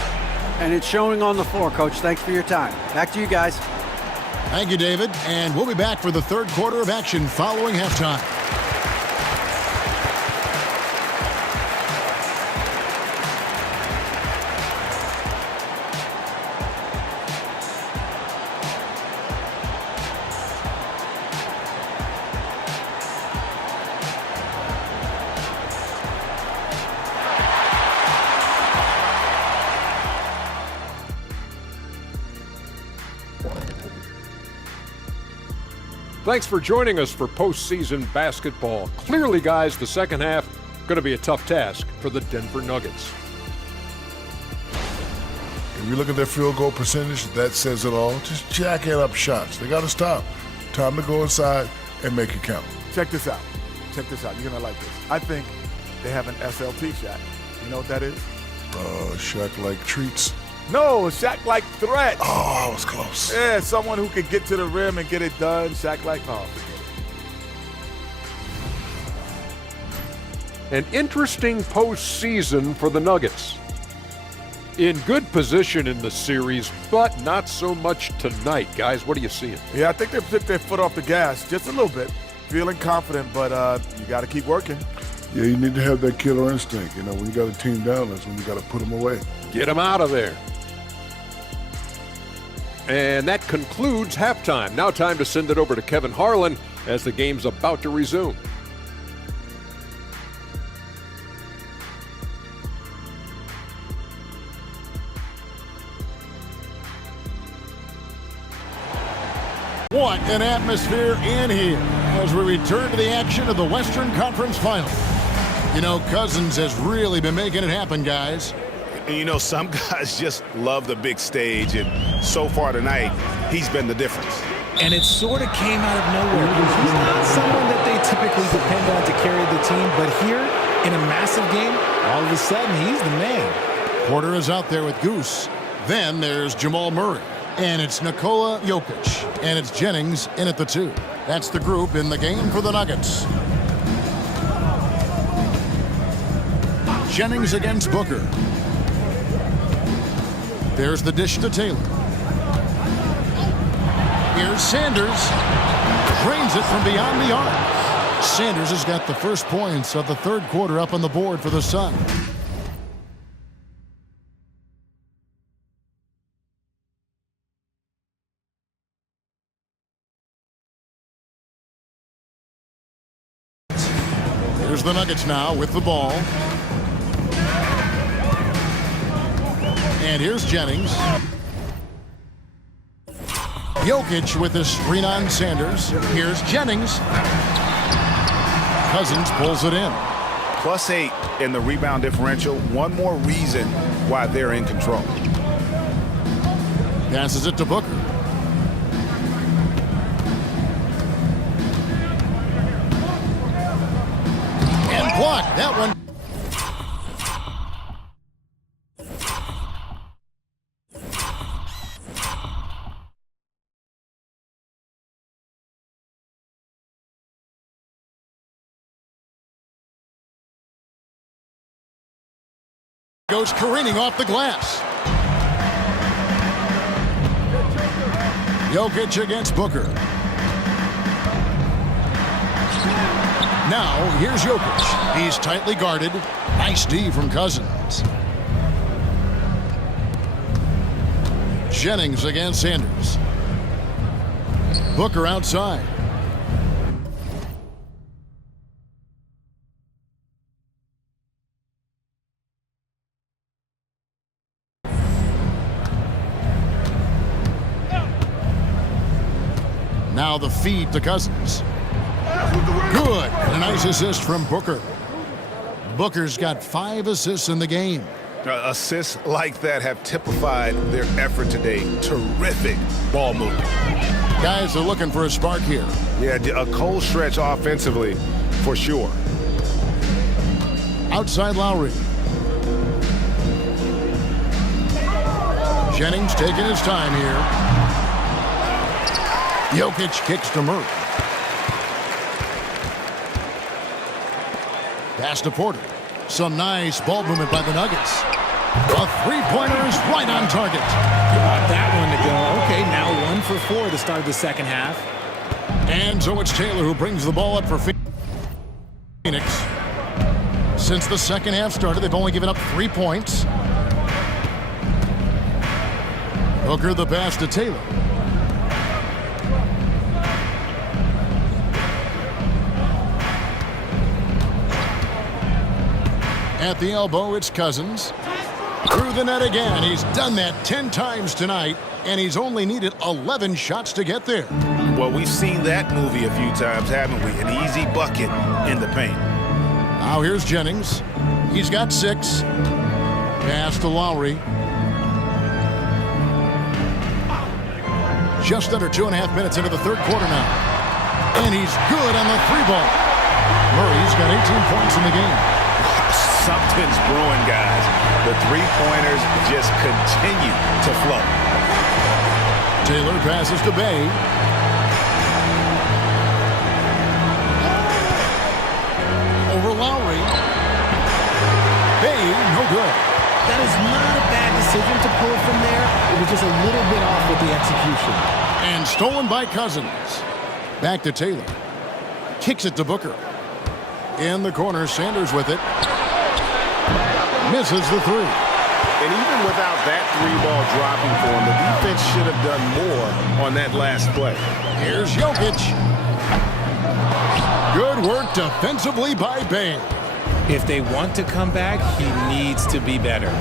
And it's showing on the floor, Coach. Thanks for your time. Back to you guys. Thank you, David. And we'll be back for the third quarter of action following halftime. Thanks for joining us for postseason basketball. Clearly, guys, the second half going to be a tough task for the Denver Nuggets. If you look at their field goal percentage, that says it all. Just jacking up shots. They got to stop. Time to go inside and make it count. Check this out. Check this out. You're going to like this. I think they have an SLT shot. You know what that is? Shaq like treats. No, Shaq like threat. Oh, I was close. Yeah, someone who could get to the rim and get it done. Shaq like, oh. An interesting postseason for the Nuggets. In good position in the series, but not so much tonight. Guys, what are you seeing? Yeah, I think they took their foot off the gas just a little bit. Feeling confident, but you got to keep working. Yeah, you need to have that killer instinct. You know, when you got a team down, that's when you got to put them away. Get them out of there. And that concludes halftime. Now time to send it over to Kevin Harlan as the game's about to resume. What an atmosphere in here as we return to the action of the Western Conference Final. You know, Cousins has really been making it happen, guys. And you know, some guys just love the big stage, and so far tonight, he's been the difference. And it sort of came out of nowhere. He's not someone that they typically depend on to carry the team, but here in a massive game, all of a sudden, he's the man. Porter is out there with Goose. Then there's Jamal Murray. And it's Nikola Jokic. And it's Jennings in at the 2. That's the group in the game for the Nuggets. Jennings against Booker. There's the dish to Taylor. Here's Sanders. Drains it from beyond the arc. Sanders has got the first points of the third quarter up on the board for the Sun. Here's the Nuggets now with the ball. And here's Jennings. Jokic with the screen on Sanders. Here's Jennings. Cousins pulls it in. +8 in the rebound differential. One more reason why they're in control. Passes it to Booker. And blocked. That one. Goes careening off the glass. Jokic against Booker. Now, here's Jokic. He's tightly guarded. Nice D from Cousins. Jennings against Sanders. Booker outside. Now the feed to Cousins. Good. A nice assist from Booker. Booker's got 5 assists in the game. Assists like that have typified their effort today. Terrific ball movement. Guys are looking for a spark here. Yeah, a cold stretch offensively for sure. Outside Lowry. Jennings taking his time here. Jokic kicks to Murray. Pass to Porter. Some nice ball movement by the Nuggets. A three-pointer is right on target. You want that one to go. Okay, now 1 for 4 to start the second half. And so it's Taylor who brings the ball up for Phoenix. Since the second half started, they've only given up 3 points. Booker the pass to Taylor. At the elbow, it's Cousins. Through the net again. He's done that 10 times tonight, and he's only needed 11 shots to get there. Well, we've seen that movie a few times, haven't we? An easy bucket in the paint. Now here's Jennings. He's got 6. Pass to Lowry. Just under 2.5 minutes into the third quarter now. And he's good on the 3-ball. Murray's got 18 points in the game. Something's brewing, guys. The three-pointers just continue to flow. Taylor passes to Bay. Over Lowry. Bay, no good. That is not a bad decision to pull from there. It was just a little bit off with the execution. And stolen by Cousins. Back to Taylor. Kicks it to Booker. In the corner, Sanders with it. Misses the three. And even without that three-ball dropping for him, the defense should have done more on that last play. Here's Jokic. Good work defensively by Bane. If they want to come back, he needs to be better.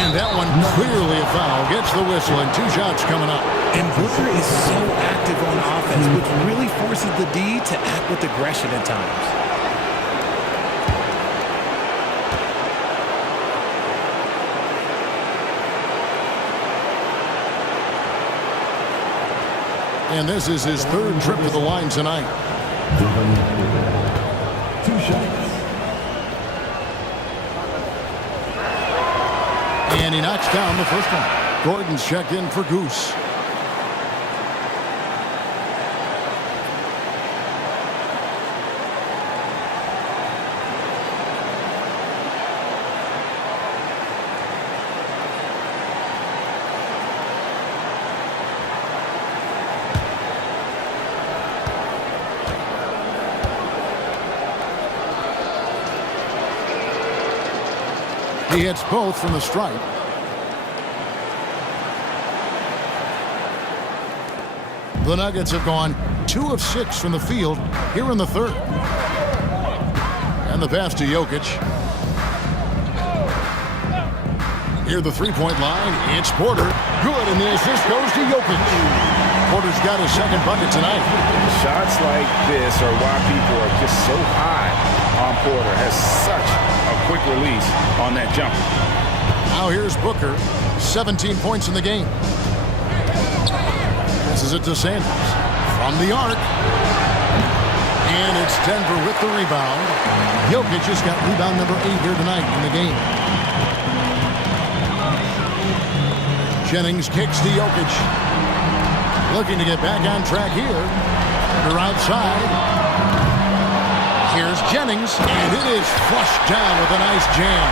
And that one clearly a foul. Gets the whistle and 2 shots coming up. And Booker is so active on offense, which really forces the D to act with aggression at times. And this is his 3rd trip to the line tonight. 2 shots. And he knocks down the first one. Gordon's checked in for Goose. He hits both from the stripe. The Nuggets have gone 2 of 6 from the field here in the 3rd. And the pass to Jokic. Near the three-point line, it's Porter. Good, and the assist goes to Jokic. Porter's got his 2nd bucket tonight. Shots like this are why people are just so high on Porter. Has such a quick release on that jumper. Now here's Booker. 17 points in the game. Passes it to Sanders. From the arc. And it's Denver with the rebound. Jokic just got rebound number 8 here tonight in the game. Jennings kicks to Jokic. Looking to get back on track here. They're outside. Here's Jennings, and it is flushed down with a nice jam.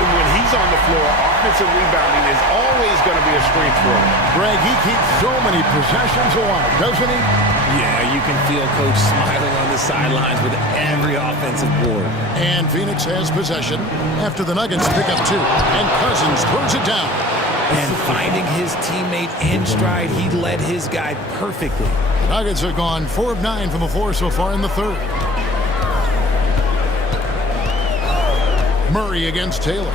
When he's on the floor, offensive rebounding is always going to be a strength for him. Greg, he keeps so many possessions alive, doesn't he? Yeah, you can feel Coach smiling on the sidelines with every offensive board. And Phoenix has possession after the Nuggets pick up 2. And Cousins throws it down. And finding his teammate in stride, he led his guy perfectly. The Nuggets have gone 4 of 9 from the floor so far in the 3rd. Murray against Taylor.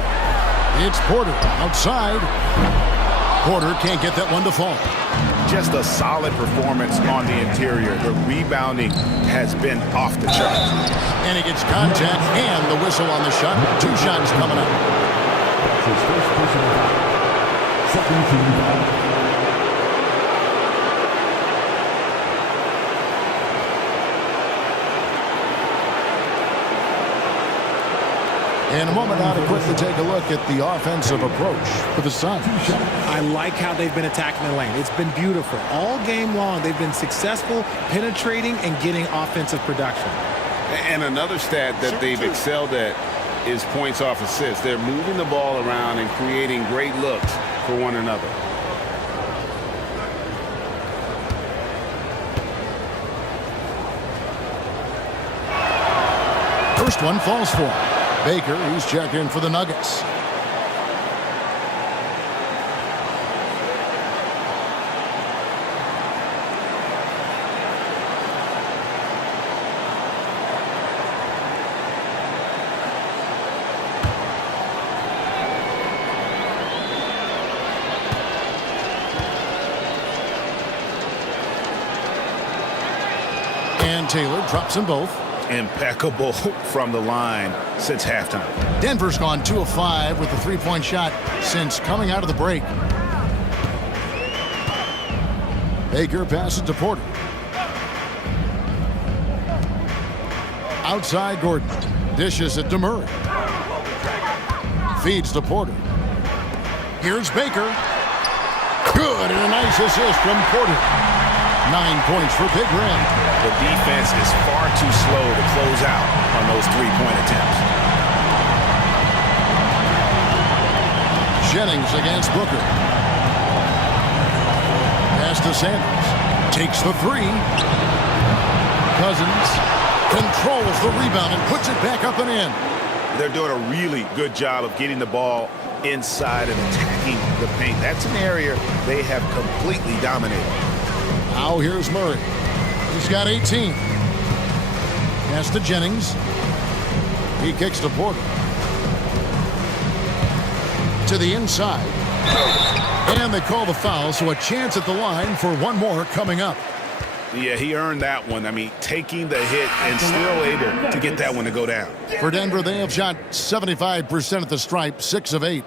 It's Porter outside. Porter can't get that one to fall. Just a solid performance on the interior. The rebounding has been off the charts. And he gets contact and the whistle on the shot. 2 shots coming up. That's his first personal foul. 2nd team foul. In a moment now to quickly take a look at the offensive approach for the Suns. I like how they've been attacking the lane. It's been beautiful. All game long, they've been successful penetrating and getting offensive production. And another stat that they've excelled at is points off assists. They're moving the ball around and creating great looks for one another. First one falls for him. Baker, he's checked in for the Nuggets. And Taylor drops them both. Impeccable from the line since halftime. Denver's gone 2 of 5 with the 3-point shot since coming out of the break. Baker passes to Porter. Outside Gordon. Dishes it to Murray. Feeds to Porter. Here's Baker. Good, and a nice assist from Porter. 9 points for Big Red. The defense is far too slow to close out on those 3-point attempts. Jennings against Booker. Pass to Sanders. Takes the 3. Cousins controls the rebound and puts it back up and in. They're doing a really good job of getting the ball inside and attacking the paint. That's an area they have completely dominated. Now here's Murray. He's got 18. Pass to Jennings. He kicks to Porter. To the inside. And they call the foul, so a chance at the line for one more coming up. Yeah, he earned that one. I mean, taking the hit and still able to get that one to go down. For Denver, they have shot 75% at the stripe, 6 of 8.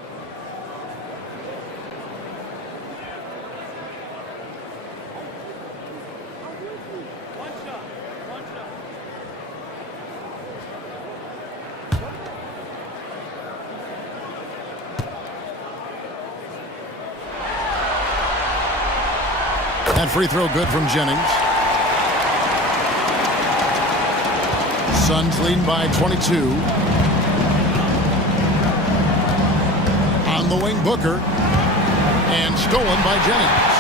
That free throw good from Jennings. Suns leading by 22. On the wing, Booker. And stolen by Jennings.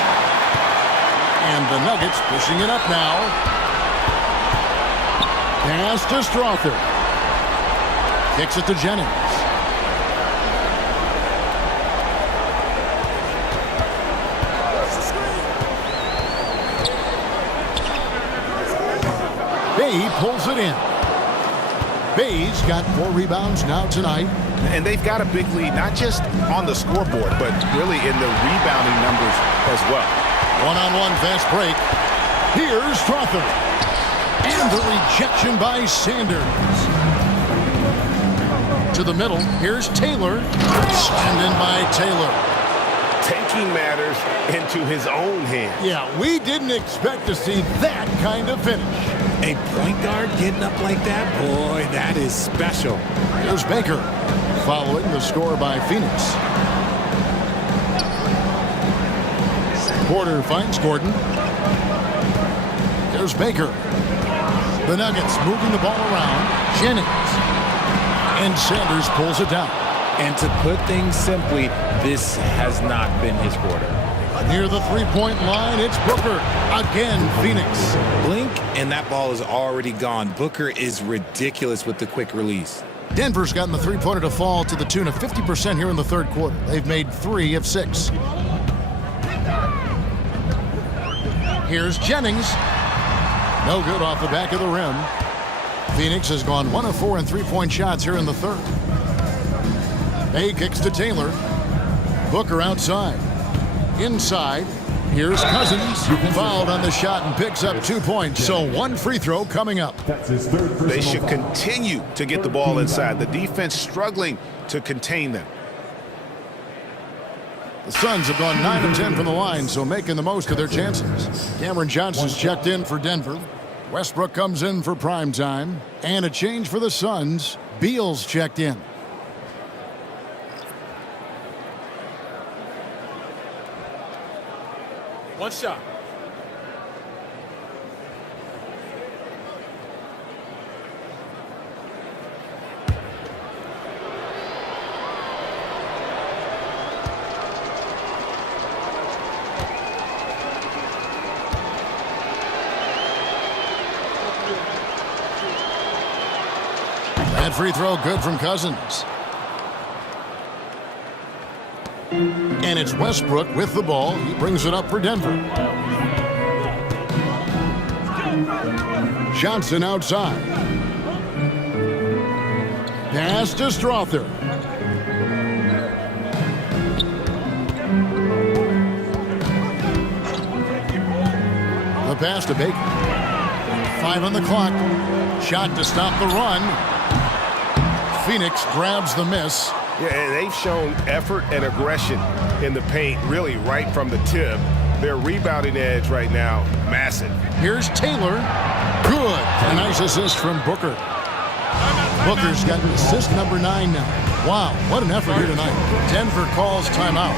And the Nuggets pushing it up now. Pass to Strother. Kicks it to Jennings. He pulls it in. Bay's got 4 rebounds now tonight. And they've got a big lead, not just on the scoreboard, but really in the rebounding numbers as well. One-on-one fast break. Here's Strother. And the rejection by Sanders. To the middle. Here's Taylor. Slammed in by Taylor. Taking matters into his own hands. Yeah, we didn't expect to see that kind of finish. A point guard getting up like that, boy, that is special. Here's Baker, following the score by Phoenix. Porter finds Gordon. There's Baker. The Nuggets moving the ball around. Jennings. And Sanders pulls it down. And to put things simply, this has not been his quarter. Near the three-point line, it's Booker. Again, Phoenix. Blink, and that ball is already gone. Booker is ridiculous with the quick release. Denver's gotten the three-pointer to fall to the tune of 50% here in the third quarter. They've made 3 of 6. Here's Jennings. No good off the back of the rim. Phoenix has gone 1 of 4 in three-point shots here in the third. Bay kicks to Taylor. Booker outside. Inside, here's Cousins, fouled on the shot and picks up 2 points. So 1 free throw coming up. They should continue to get the ball inside. The defense struggling to contain them. The Suns have gone 9 of 10 from the line, so making the most of their chances. Cameron Johnson's checked in for Denver. Westbrook comes in for prime time. And a change for the Suns. Beal's checked in. One shot. That free throw good from Cousins. And it's Westbrook with the ball. He brings it up for Denver. Johnson outside. Pass to Strother. The pass to Baker. 5 on the clock. Shot to stop the run. Phoenix grabs the miss. Yeah, and they've shown effort and aggression in the paint, really right from the tip. Their rebounding edge right now, massive. Here's Taylor. Good. A nice assist from Booker. Booker's got assist number 9 now. Wow, what an effort here tonight. Denver calls timeout.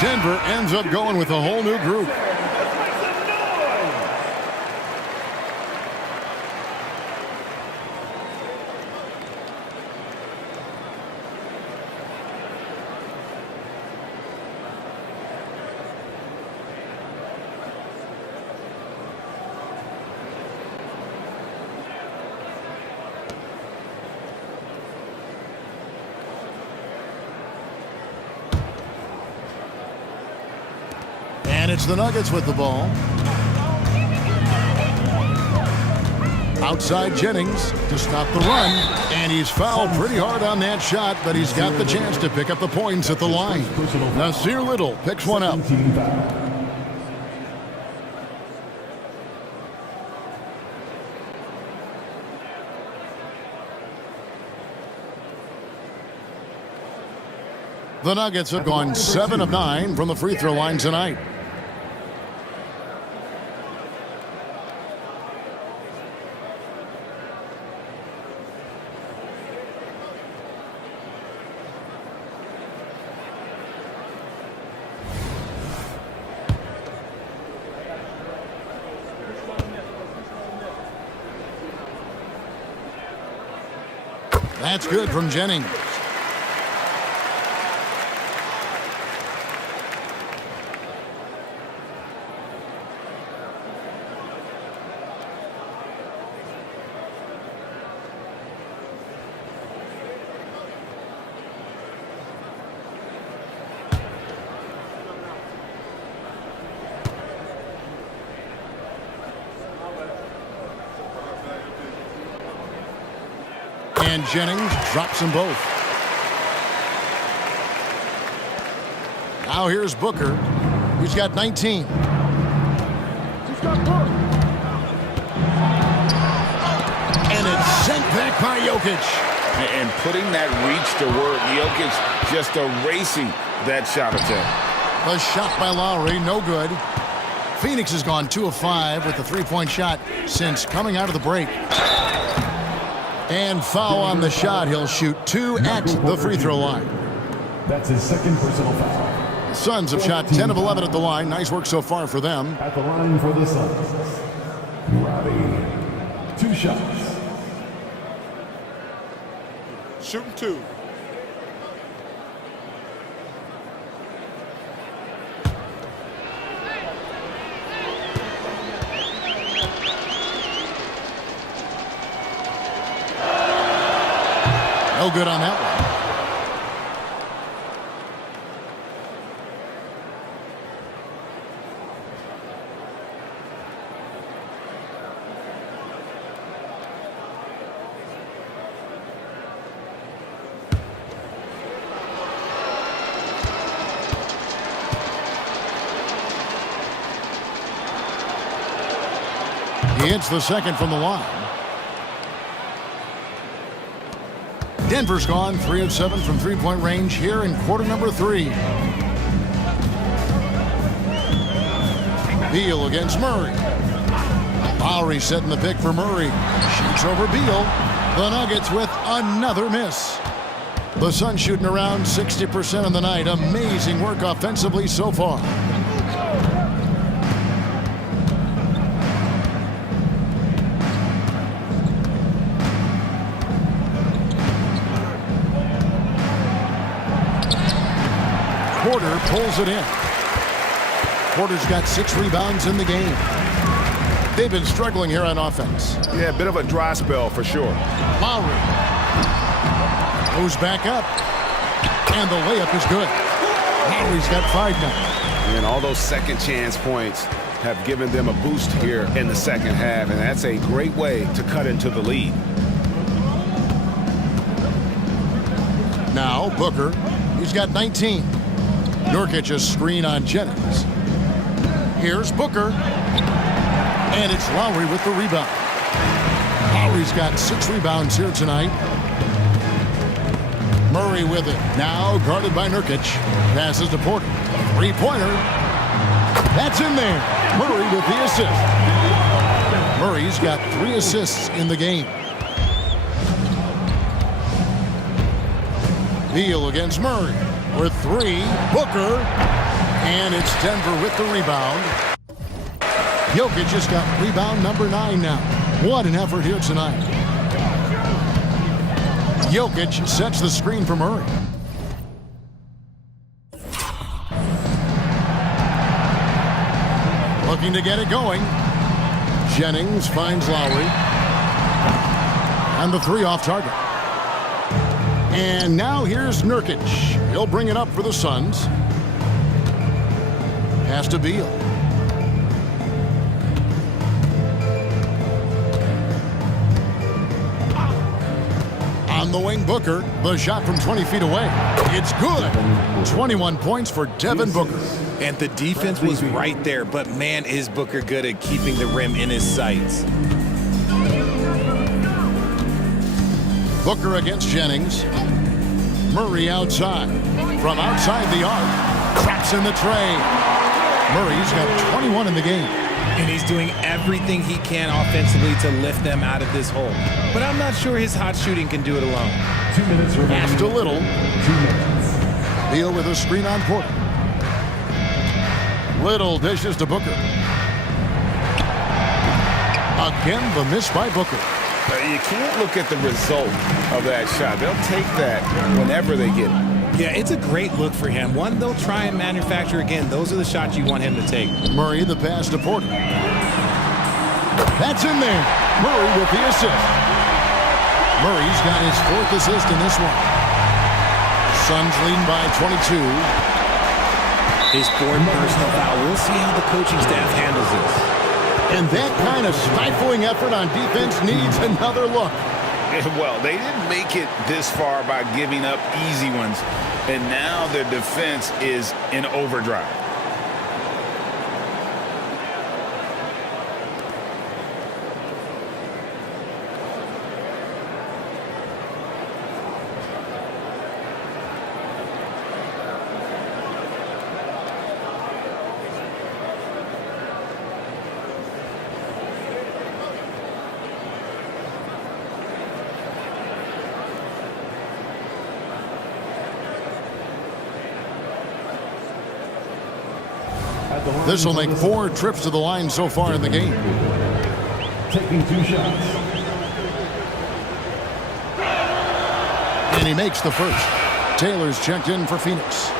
Denver ends up going with a whole new group. And it's the Nuggets with the ball. Outside Jennings to stop the run. And he's fouled pretty hard on that shot, but he's got the chance to pick up the points at the line. Nasir Little picks one up. The Nuggets have gone 7 of 9 from the free throw line tonight. That's good from Jennings. And Jennings drops them both. Now here's Booker, who's got 19. And it's sent back by Jokic. And putting that reach to work, Jokic just erasing that shot attempt. The shot by Lowry, no good. Phoenix has gone 2 of 5 with the three-point shot since coming out of the break. And foul on the shot. He'll shoot 2 at the free throw line. That's his second personal foul. The Suns have shot 10 of 11 at the line. Nice work so far for them. At the line for the Suns, Robbie, 2 shots. Shooting 2. No good on that one. He hits the second from the line. Denver's gone 3 of 7 from three-point range here in quarter number 3. Beal against Murray. Lowry setting the pick for Murray. Shoots over Beal. The Nuggets with another miss. The Suns shooting around 60% of the night. Amazing work offensively so far. Porter pulls it in. Porter's got 6 rebounds in the game. They've been struggling here on offense. Yeah, a bit of a dry spell for sure. Lowry goes back up, and the layup is good. Lowry's got 5 now. And all those second chance points have given them a boost here in the second half, and that's a great way to cut into the lead. Now Booker, he's got 19. Nurkic a screen on Jennings. Here's Booker. And it's Lowry with the rebound. Lowry's got 6 rebounds here tonight. Murray with it. Now guarded by Nurkic. Passes to Porter. 3-pointer. That's in there. Murray with the assist. Murray's got 3 assists in the game. Beal against Murray. With 3, Booker, And it's Denver with the rebound. Jokic just got rebound number 9 now. What an effort here tonight. Jokic sets the screen for Murray. Looking to get it going. Jennings finds Lowry. And the 3 off target. And now here's Nurkic. He'll bring it up for the Suns. Pass to Beal. On the wing, Booker. The shot from 20 feet away. It's good. 21 points for Devin Booker. And the defense was right there, but man, is Booker good at keeping the rim in his sights. Booker against Jennings. Murray outside. From outside the arc. Traps in the tray. Murray's got 21 in the game. And he's doing everything he can offensively to lift them out of this hole. But I'm not sure his hot shooting can do it alone. 2 minutes remaining. Passed a little. 2 minutes. Beal with a screen on Porter. Little dishes to Booker. Again, the miss by Booker. You can't look at the result of that shot. They'll take that whenever they get it. Yeah, it's a great look for him. One they'll try and manufacture again. Those are the shots you want him to take. Murray, the pass to Porter. That's in there. Murray with the assist. Murray's got his 4th assist in this one. Suns leading by 22. His 4th personal foul. We'll see how the coaching staff handles this. And that kind of stifling effort on defense needs another look. Well, they didn't make it this far by giving up easy ones, and now their defense is in overdrive. This will make 4 trips to the line so far in the game. Taking 2 shots. And he makes the first. Taylor's checked in for Phoenix.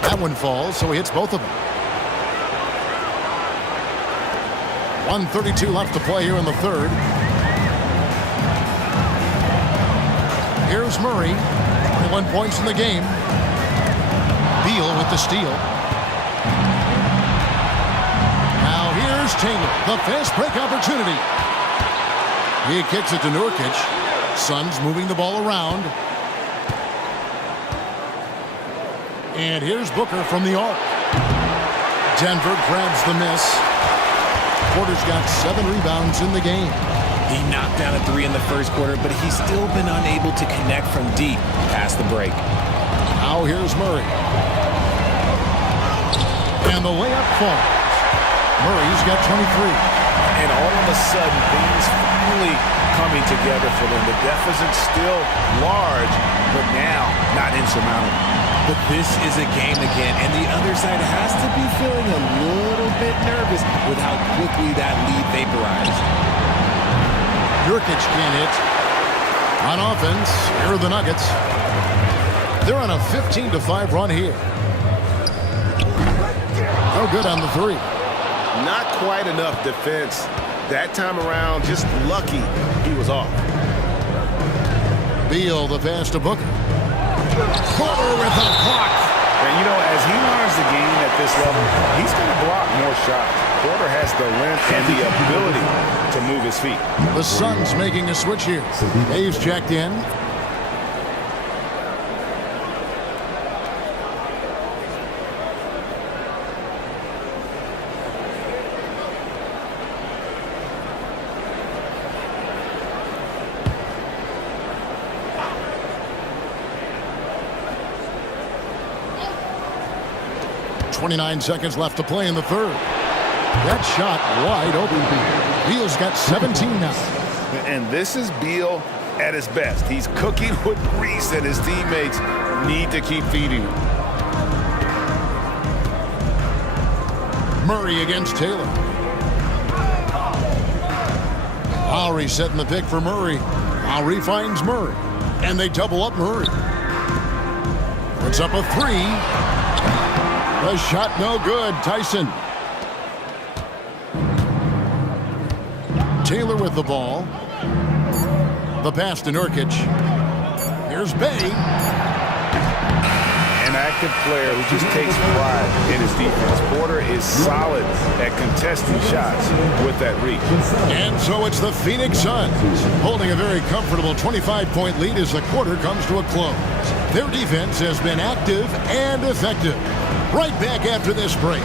That one falls, so he hits both of them. 1:32 left to play here in the third. Here's Murray. 21 points in the game. Beal with the steal. Now here's Taylor. The fast break opportunity. He kicks it to Nurkic. Suns moving the ball around. And here's Booker from the arc. Denver grabs the miss. Porter's got 7 rebounds in the game. He knocked down a 3 in the first quarter, but he's still been unable to connect from deep past the break. Now here's Murray. And the layup falls. Murray's got 23. And all of a sudden, things finally coming together for them. The deficit's still large, but now not insurmountable. But this is a game again, and the other side has to be feeling a little bit nervous with how quickly that lead vaporized. Nurkic can't hit. On offense, here are the Nuggets. They're on a 15-5 run here. No good on the 3. Not quite enough defense. That time around, just lucky he was off. Beal, the pass to Booker. Porter with the clock. And, you know, as he learns the game at this level, he's going to block more shots. Porter has the length and the ability to move his feet. The Suns making a switch here. Dave's checked in. 29 seconds left to play in the third. That shot wide open. Beal's got 17 now. And this is Beal at his best. He's cooking with grease, and his teammates need to keep feeding him. Murray against Taylor. Lowry setting the pick for Murray. Lowry finds Murray. And they double up Murray. Puts up a three. The shot no good. Tyson. Taylor with the ball. The pass to Nurkic. Here's Bay. An active player who just takes pride in his defense. Porter is solid at contesting shots with that reach. And so it's the Phoenix Suns holding a very comfortable 25-point lead as the quarter comes to a close. Their defense has been active and effective. Right back after this break.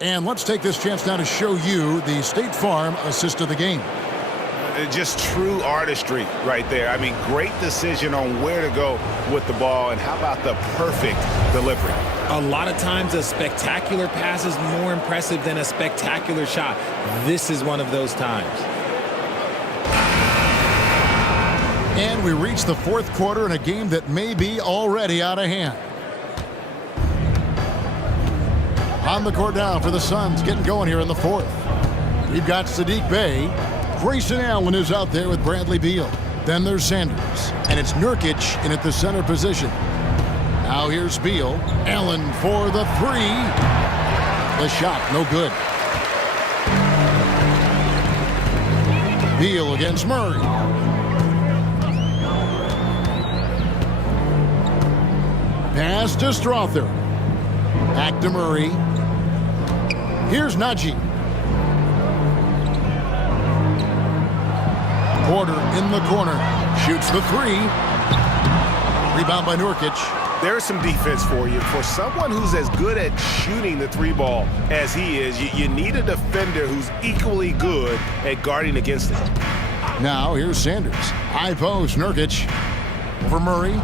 And let's take this chance now to show you the State Farm assist of the game. Just true artistry right there. I mean, great decision on where to go with the ball, and how about the perfect delivery? A lot of times a spectacular pass is more impressive than a spectacular shot. This is one of those times. And we reach the fourth quarter in a game that may be already out of hand. On the court now for the Suns, getting going here in the fourth. We've got Saddiq Bey. Grayson Allen is out there with Bradley Beal. Then there's Sanders. And it's Nurkic in at the center position. Now here's Beal. Allen for the three. The shot, no good. Beal against Murray. Pass to Strother. Back to Murray. Here's Najee. Porter in the corner. Shoots the three. Rebound by Nurkic. There's some defense for you. For someone who's as good at shooting the three ball as he is, you need a defender who's equally good at guarding against it. Now here's Sanders. High post, Nurkic. Over Murray.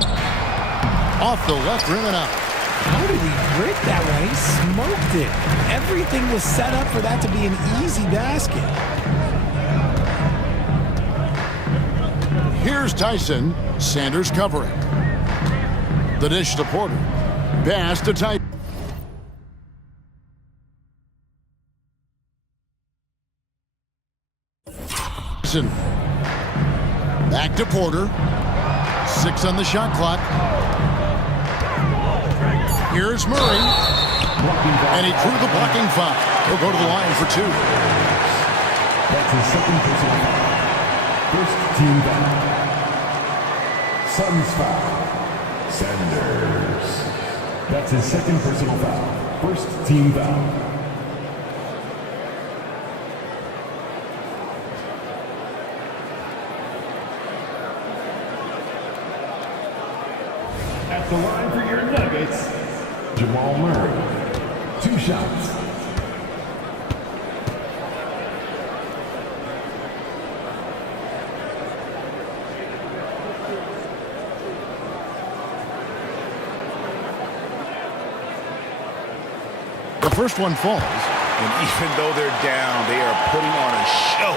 Off the left rim and out. How did he break that one? He smoked it. Everything was set up for that to be an easy basket. Here's Tyson. Sanders covering. The dish to Porter. Pass to Tyson. Back to Porter. 6 on the shot clock. Here's Murray. And he drew the blocking foul. He'll go to the line for 2. That's his second personal foul. First team foul. Suns foul. Sanders. That's his second personal foul. First team foul. At the line for your Nuggets, Jamal Murray. 2 shots. The first one falls. And even though they're down, they are putting on a show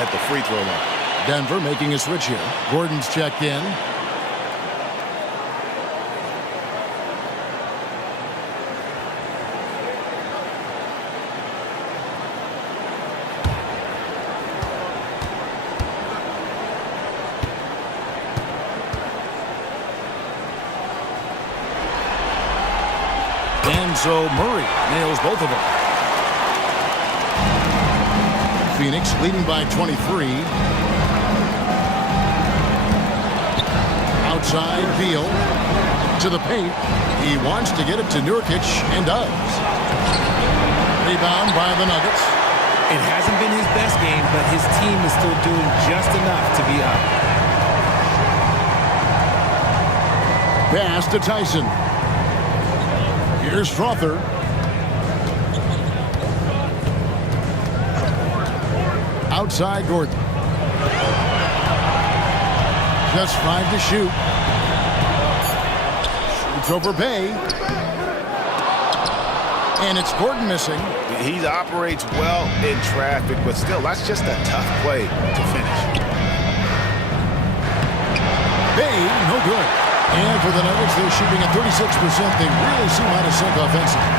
at the free throw line. Denver making a switch here. Gordon's checked in. And so Murray nails both of them. Phoenix leading by 23. Outside Beal to the paint. He wants to get it to Nurkic and does. Rebound by the Nuggets. It hasn't been his best game, but his team is still doing just enough to be up. Pass to Tyson. Here's Strother. Outside Gordon. Just 5 to shoot. Shoots over Bay. And it's Gordon missing. He operates well in traffic, but still, that's just a tough play to finish. Bay, no good. And for the Nuggets, they're shooting at 36%. They really seem out of sync offensively.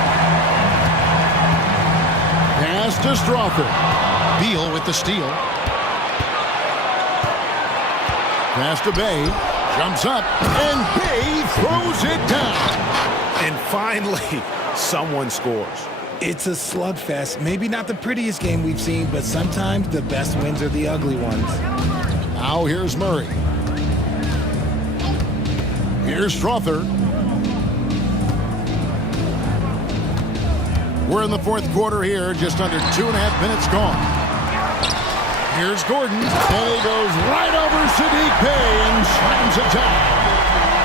Pass to Strother. Beal with the steal. Pass to Bay. Jumps up. And Bay throws it down. And finally, someone scores. It's a slugfest. Maybe not the prettiest game we've seen, but sometimes the best wins are the ugly ones. Now here's Murray. Here's Strother. We're in the fourth quarter here, just under 2.5 minutes gone. Here's Gordon. And he goes right over Saddiq Bey and slams it down.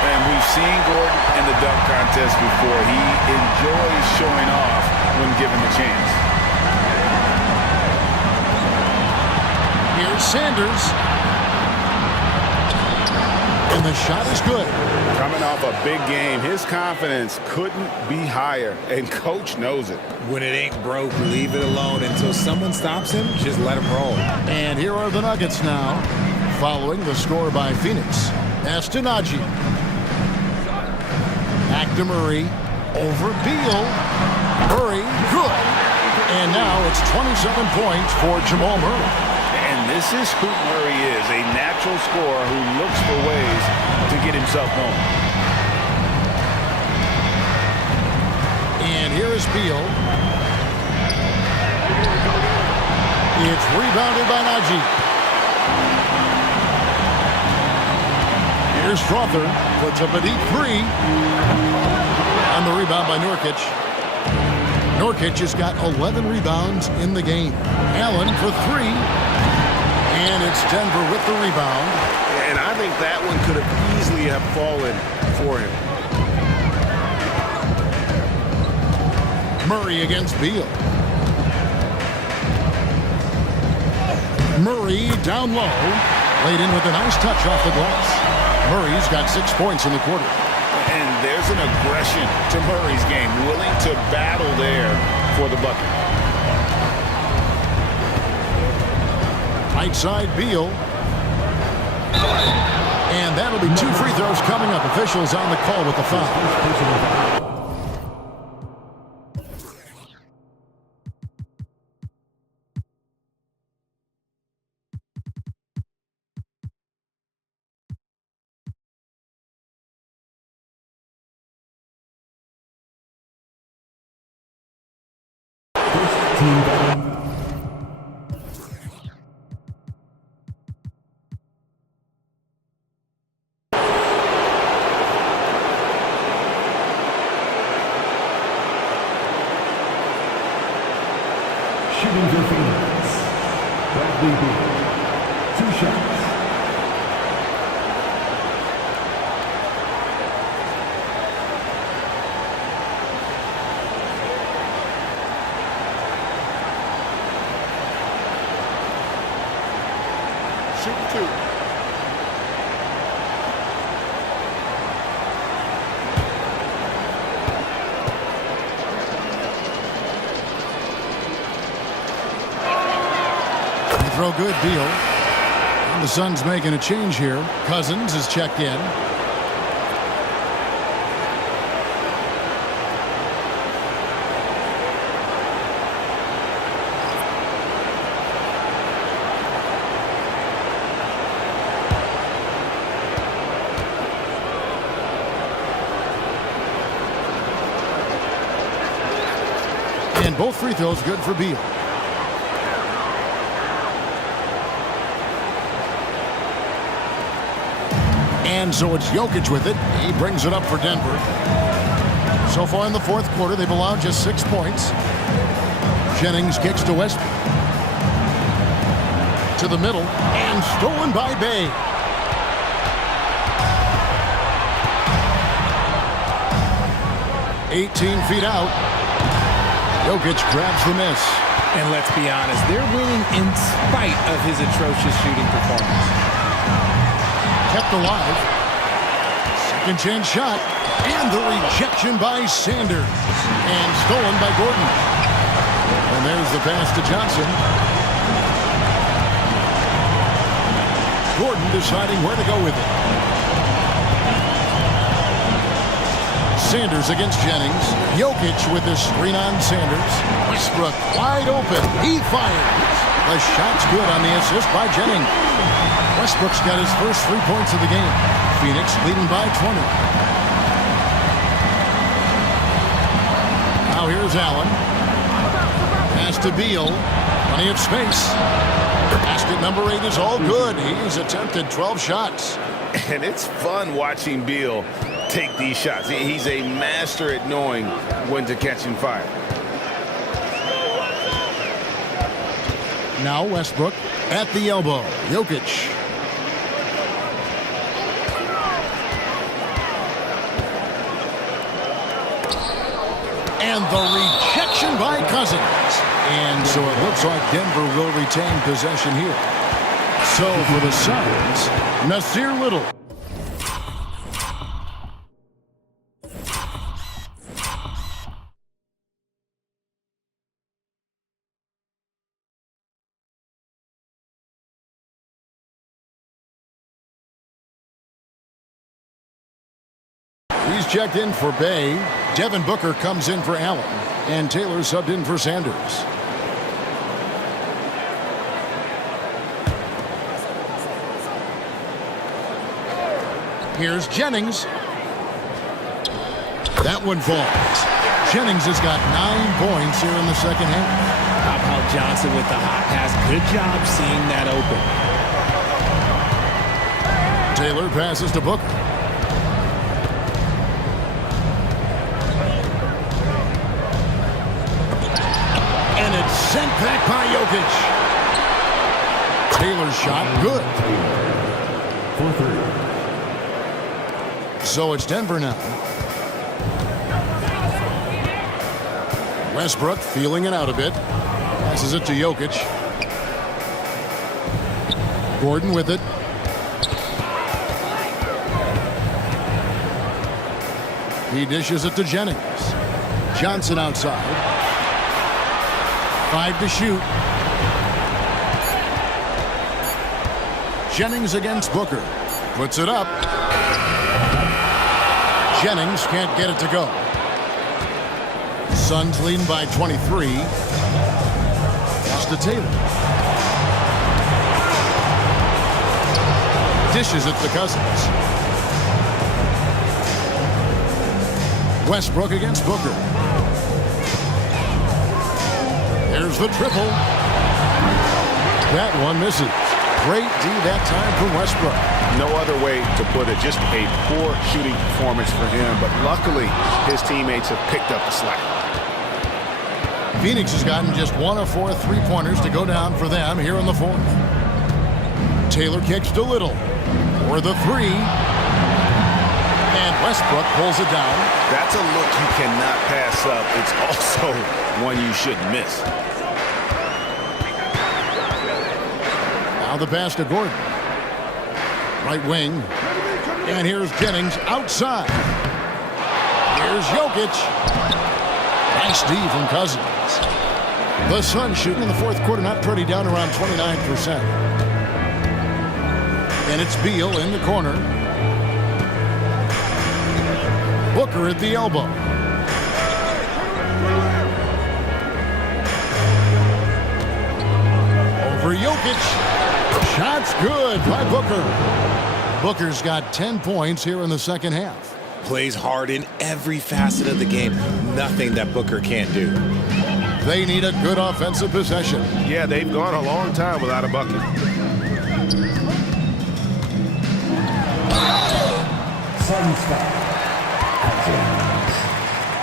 And we've seen Gordon in the dunk contest before. He enjoys showing off when given the chance. Here's Sanders. And the shot is good. Coming off a big game, his confidence couldn't be higher, and Coach knows it. When it ain't broke, leave it alone. Until someone stops him, just let him roll. And here are the Nuggets now, following the score by Phoenix. Pass to Najee. Back to Murray. Over Beal. Murray, good. And now it's 27 points for Jamal Murray. And this is who Murray is, a natural scorer who looks for ways to get himself going. And here is Beal. It's rebounded by Najee. Here's Strother. Puts up a deep three. On the rebound by Nurkic. Nurkic has got 11 rebounds in the game. Allen for three. And it's Denver with the rebound. And I think that one could have easily have fallen for him. Murray against Beal. Murray down low. Laid in with a nice touch off the glass. Murray's got 6 points in the quarter. And there's an aggression to Murray's game, willing to battle there for the bucket. Right side Beal. And that'll be 2 free throws coming up. Officials on the call with the foul. Shooting for Phoenix, Bradley Beal, 2 shots. Shoot 2. Throw good, Beal. And the Suns making a change here. Cousins is checked in. And both free throws good for Beal. And so it's Jokic with it. He brings it up for Denver. So far in the fourth quarter, they've allowed just 6 points. Jennings kicks to Westbrook. To the middle, and stolen by Bay. "18 feet out." Jokic grabs the miss. And let's be honest, they're winning in spite of his atrocious shooting performance. Kept alive. Second chance shot. And the rejection by Sanders. And stolen by Gordon. And there's the pass to Johnson. Gordon deciding where to go with it. Sanders against Jennings. Jokic with his screen on Sanders. Westbrook wide open. He fires. The shot's good on the assist by Jennings. Westbrook's got his first 3 points of the game. Phoenix leading by 20. Now here's Allen. Pass to Beal. Plenty of space. Basket number 8 is all good. He's attempted 12 shots. And it's fun watching Beal take these shots. He's a master at knowing when to catch and fire. Now Westbrook at the elbow. Jokic. And the rejection by Cousins. And so it looks like Denver will retain possession here. So for the Suns, Nasir Little. He's checked in for Bay. Devin Booker comes in for Allen. And Taylor subbed in for Sanders. Here's Jennings. That one falls. Jennings has got 9 points here in the second half. How about Johnson with the hot pass? Good job seeing that open. Taylor passes to Booker. And it's sent back by Jokic. Taylor's shot, good. 4-3. So it's Denver now. Westbrook feeling it out a bit. Passes it to Jokic. Gordon with it. He dishes it to Jennings. Johnson outside. 5 to shoot. Jennings against Booker. Puts it up. Jennings can't get it to go. Suns leading by 23. Pass to Taylor. Dishes it to Cousins. Westbrook against Booker. There's the triple. That one misses. Great D that time from Westbrook. No other way to put it. Just a poor shooting performance for him. But luckily, his teammates have picked up the slack. Phoenix has gotten just 1 of 4 3-pointers to go down for them here in the fourth. Taylor kicks to Little for the 3. And Westbrook pulls it down. That's a look you cannot pass up. It's also one you shouldn't miss. Now the pass to Gordon. Right wing. And here's Jennings outside. Here's Jokic. Nice D from Cousins. The Suns shooting in the fourth quarter not pretty, down around 29%. And it's Beal in the corner. Booker at the elbow. Over Jokic. Shot's good by Booker. Booker's got 10 points here in the second half. Plays hard in every facet of the game. Nothing that Booker can't do. They need a good offensive possession. Yeah, they've gone a long time without a bucket. Suns foul.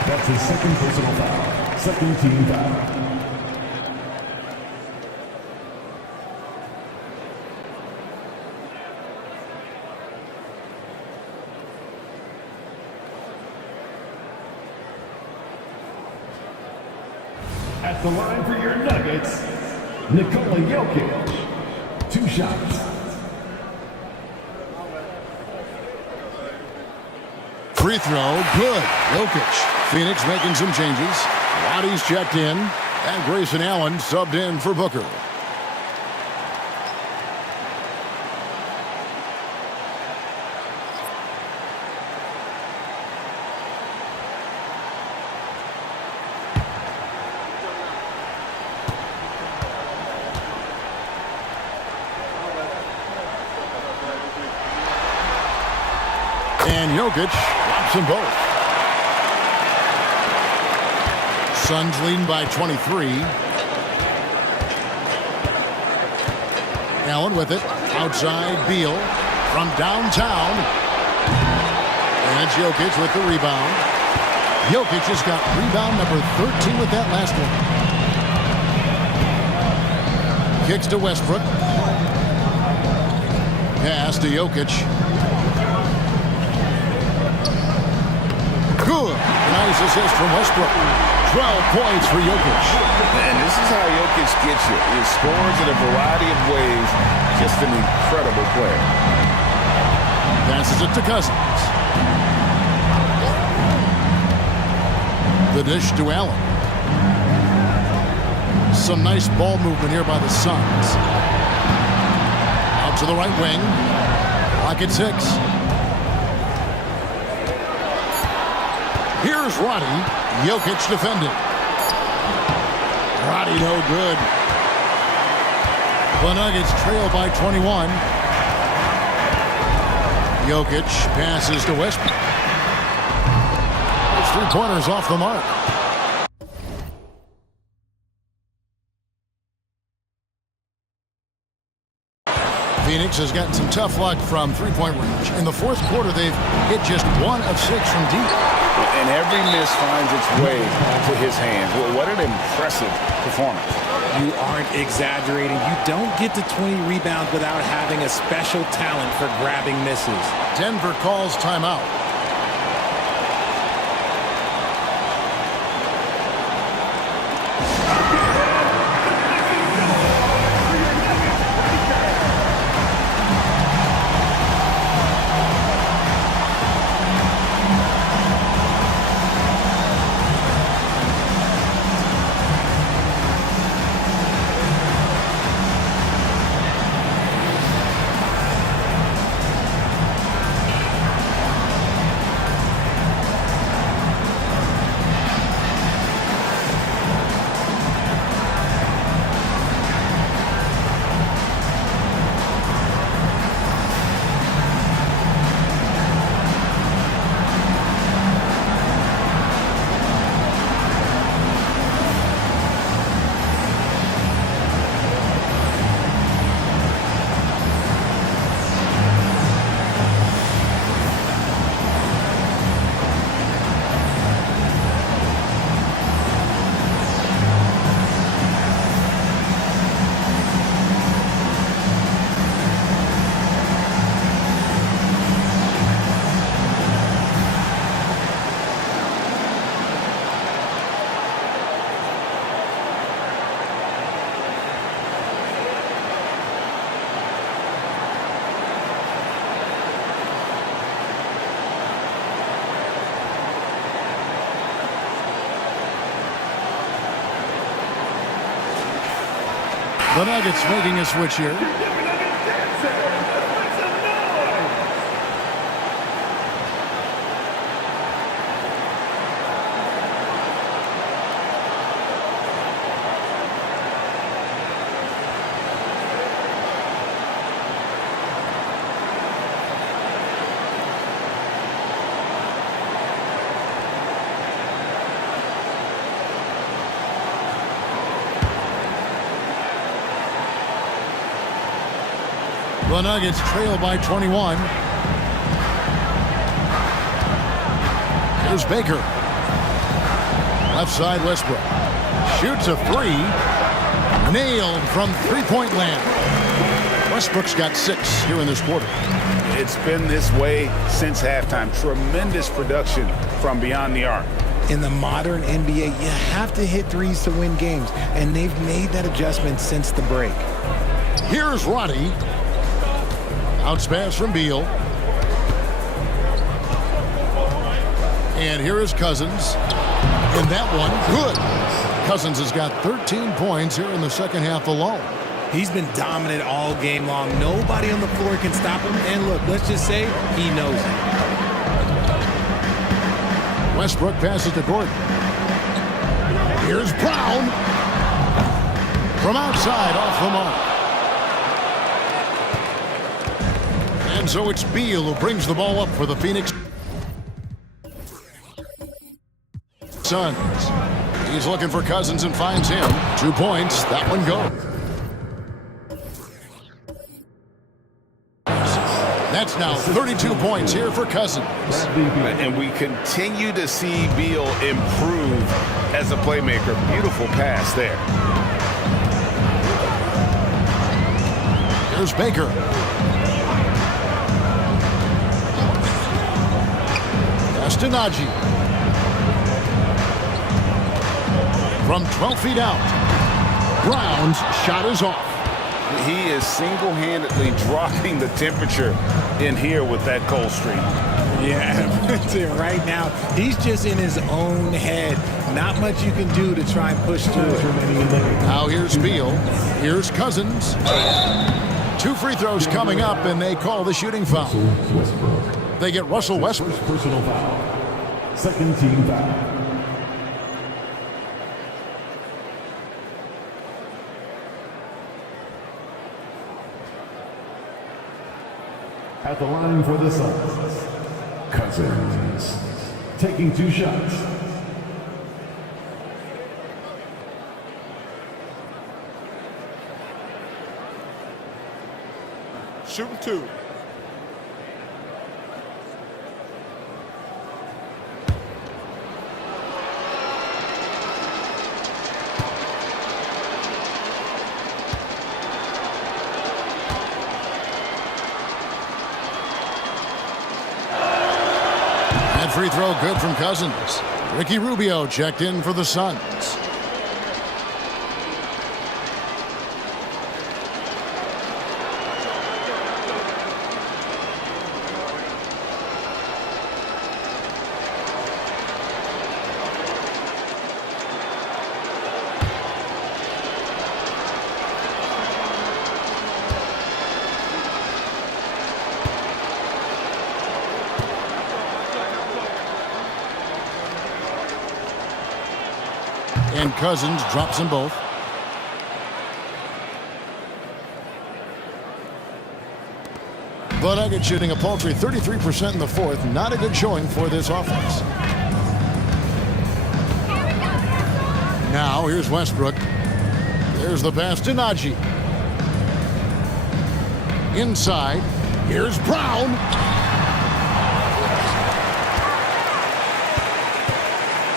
That's his second personal foul. Second team foul. At the line for your Nuggets, Nikola Jokic. 2 shots. Free throw, good. Jokic. Phoenix making some changes. Roddy's checked in, and Grayson Allen subbed in for Booker. And Jokic drops them both. Suns leading by 23. Allen with it. Outside Beal from downtown. And it's Jokic with the rebound. Jokic has got rebound number 13 with that last one. Kicks to Westbrook. Pass to Jokic. Good. Nice assist from Westbrook. 12 points for Jokic. And this is how Jokic gets you. He scores in a variety of ways. Just an incredible player. Passes it to Cousins. The dish to Allen. Some nice ball movement here by the Suns. Out to the right wing. Clock at 6. Here's Roddy. Jokic defending. Roddy no good. The Nuggets trail by 21. Jokic passes to Westbrook. Those 3-pointers off the mark. Phoenix has gotten some tough luck from three-point range. In the fourth quarter, they've hit just 1 of 6 from deep. And every miss finds its way to his hands. Well, what an impressive performance. You aren't exaggerating. You don't get to 20 rebounds without having a special talent for grabbing misses. Denver calls timeout. The Nuggets making a switch here. The Nuggets trail by 21. Here's Baker. Left side, Westbrook. Shoots a three. Nailed from three-point land. Westbrook's got 6 here in this quarter. It's been this way since halftime. Tremendous production from beyond the arc. In the modern NBA, you have to hit threes to win games, and they've made that adjustment since the break. Here's Roddy. Bounce pass from Beal. And here is Cousins. And that one, good. Cousins has got 13 points here in the second half alone. He's been dominant all game long. Nobody on the floor can stop him. And look, let's just say he knows it. Westbrook passes to Gordon. Here's Brown. From outside, off the mark. And so it's Beal who brings the ball up for the Phoenix Suns. He's looking for Cousins and finds him. 2 points. That one goes. That's now 32 points here for Cousins. And we continue to see Beal improve as a playmaker. Beautiful pass there. Here's Baker. Castanagi. From 12 feet out. Brown's shot is off. He is single-handedly dropping the temperature in here with that cold streak. Yeah, right now, he's just in his own head. Not much you can do to try and push through it. Now here's Beal. Here's Cousins. 2 free throws coming up, and they call the shooting foul. They get Russell Westbrook. Personal foul. Second team foul. At the line for the Suns, Cousins taking 2 shots. Shooting 2. Free throw good from Cousins. Ricky Rubio checked in for the Suns. And Cousins drops them both. The Nuggets shooting a paltry 33% in the fourth. Not a good showing for this offense. Now here's Westbrook. There's the pass to Najee. Inside. Here's Brown.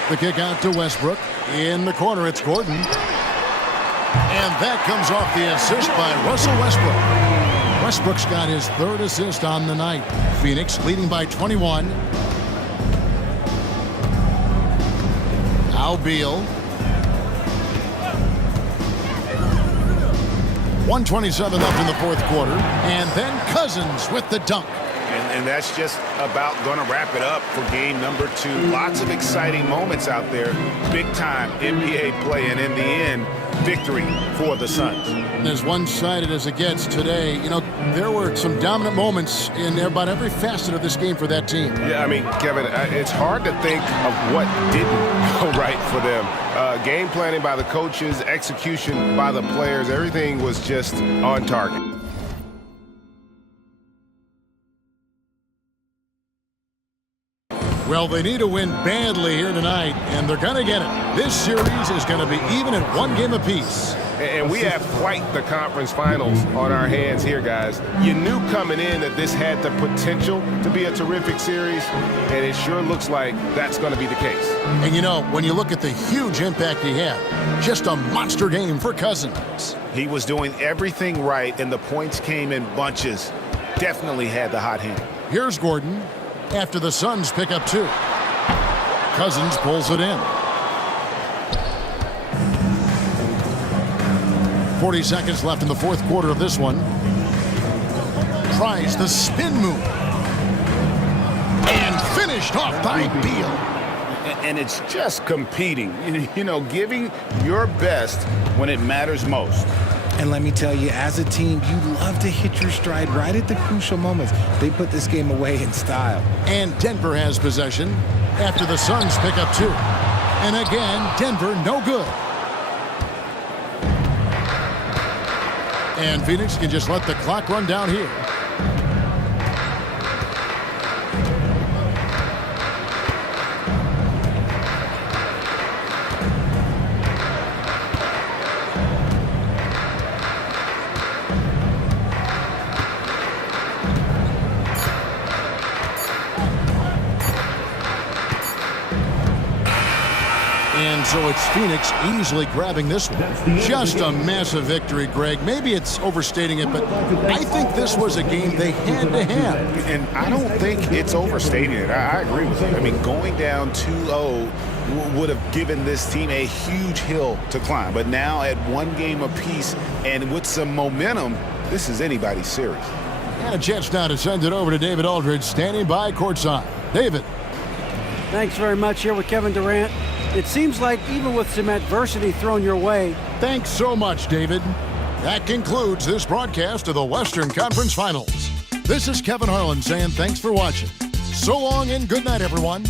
The kick out to Westbrook. In the corner, it's Gordon. And that comes off the assist by Russell Westbrook. Westbrook's got his 3rd assist on the night. Phoenix leading by 21. Now Beal. 1:27 left in the fourth quarter. And then Cousins with the dunk. And that's just about going to wrap it up for game number 2. Lots of exciting moments out there. Big-time NBA play, and in the end, victory for the Suns. As one-sided as it gets today, you know, there were some dominant moments in about every facet of this game for that team. Yeah, I mean, Kevin, it's hard to think of what didn't go right for them. Game planning by the coaches, execution by the players, everything was just on target. Well, they need to win badly here tonight, and they're going to get it. This series is going to be even at 1 game apiece. And we have quite the conference finals on our hands here, guys. You knew coming in that this had the potential to be a terrific series, and it sure looks like that's going to be the case. And you know, when you look at the huge impact he had, just a monster game for Cousins. He was doing everything right, and the points came in bunches. Definitely had the hot hand. Here's Gordon after the Suns pick up 2. Cousins pulls it in. 40 seconds left in the fourth quarter of this one. Tries the spin move. And finished off by Beal. And it's just competing, you know, giving your best when it matters most. And let me tell you, as a team, you love to hit your stride right at the crucial moments. They put this game away in style. And Denver has possession after the Suns pick up 2. And again, Denver no good. And Phoenix can just let the clock run down here. And so it's Phoenix easily grabbing this one. Just a massive victory, Greg. Maybe it's overstating it, but I think this was a game they had to have. And I don't think it's overstating it. I agree with you. I mean, going down 2-0 would have given this team a huge hill to climb. But now at 1 game apiece and with some momentum, this is anybody's series. And a chance now to send it over to David Aldridge, standing by courtside. David. Thanks very much. Here with Kevin Durant. It seems like even with some adversity thrown your way. Thanks so much, David. That concludes this broadcast of the Western Conference Finals. This is Kevin Harlan saying thanks for watching. So long and good night, everyone.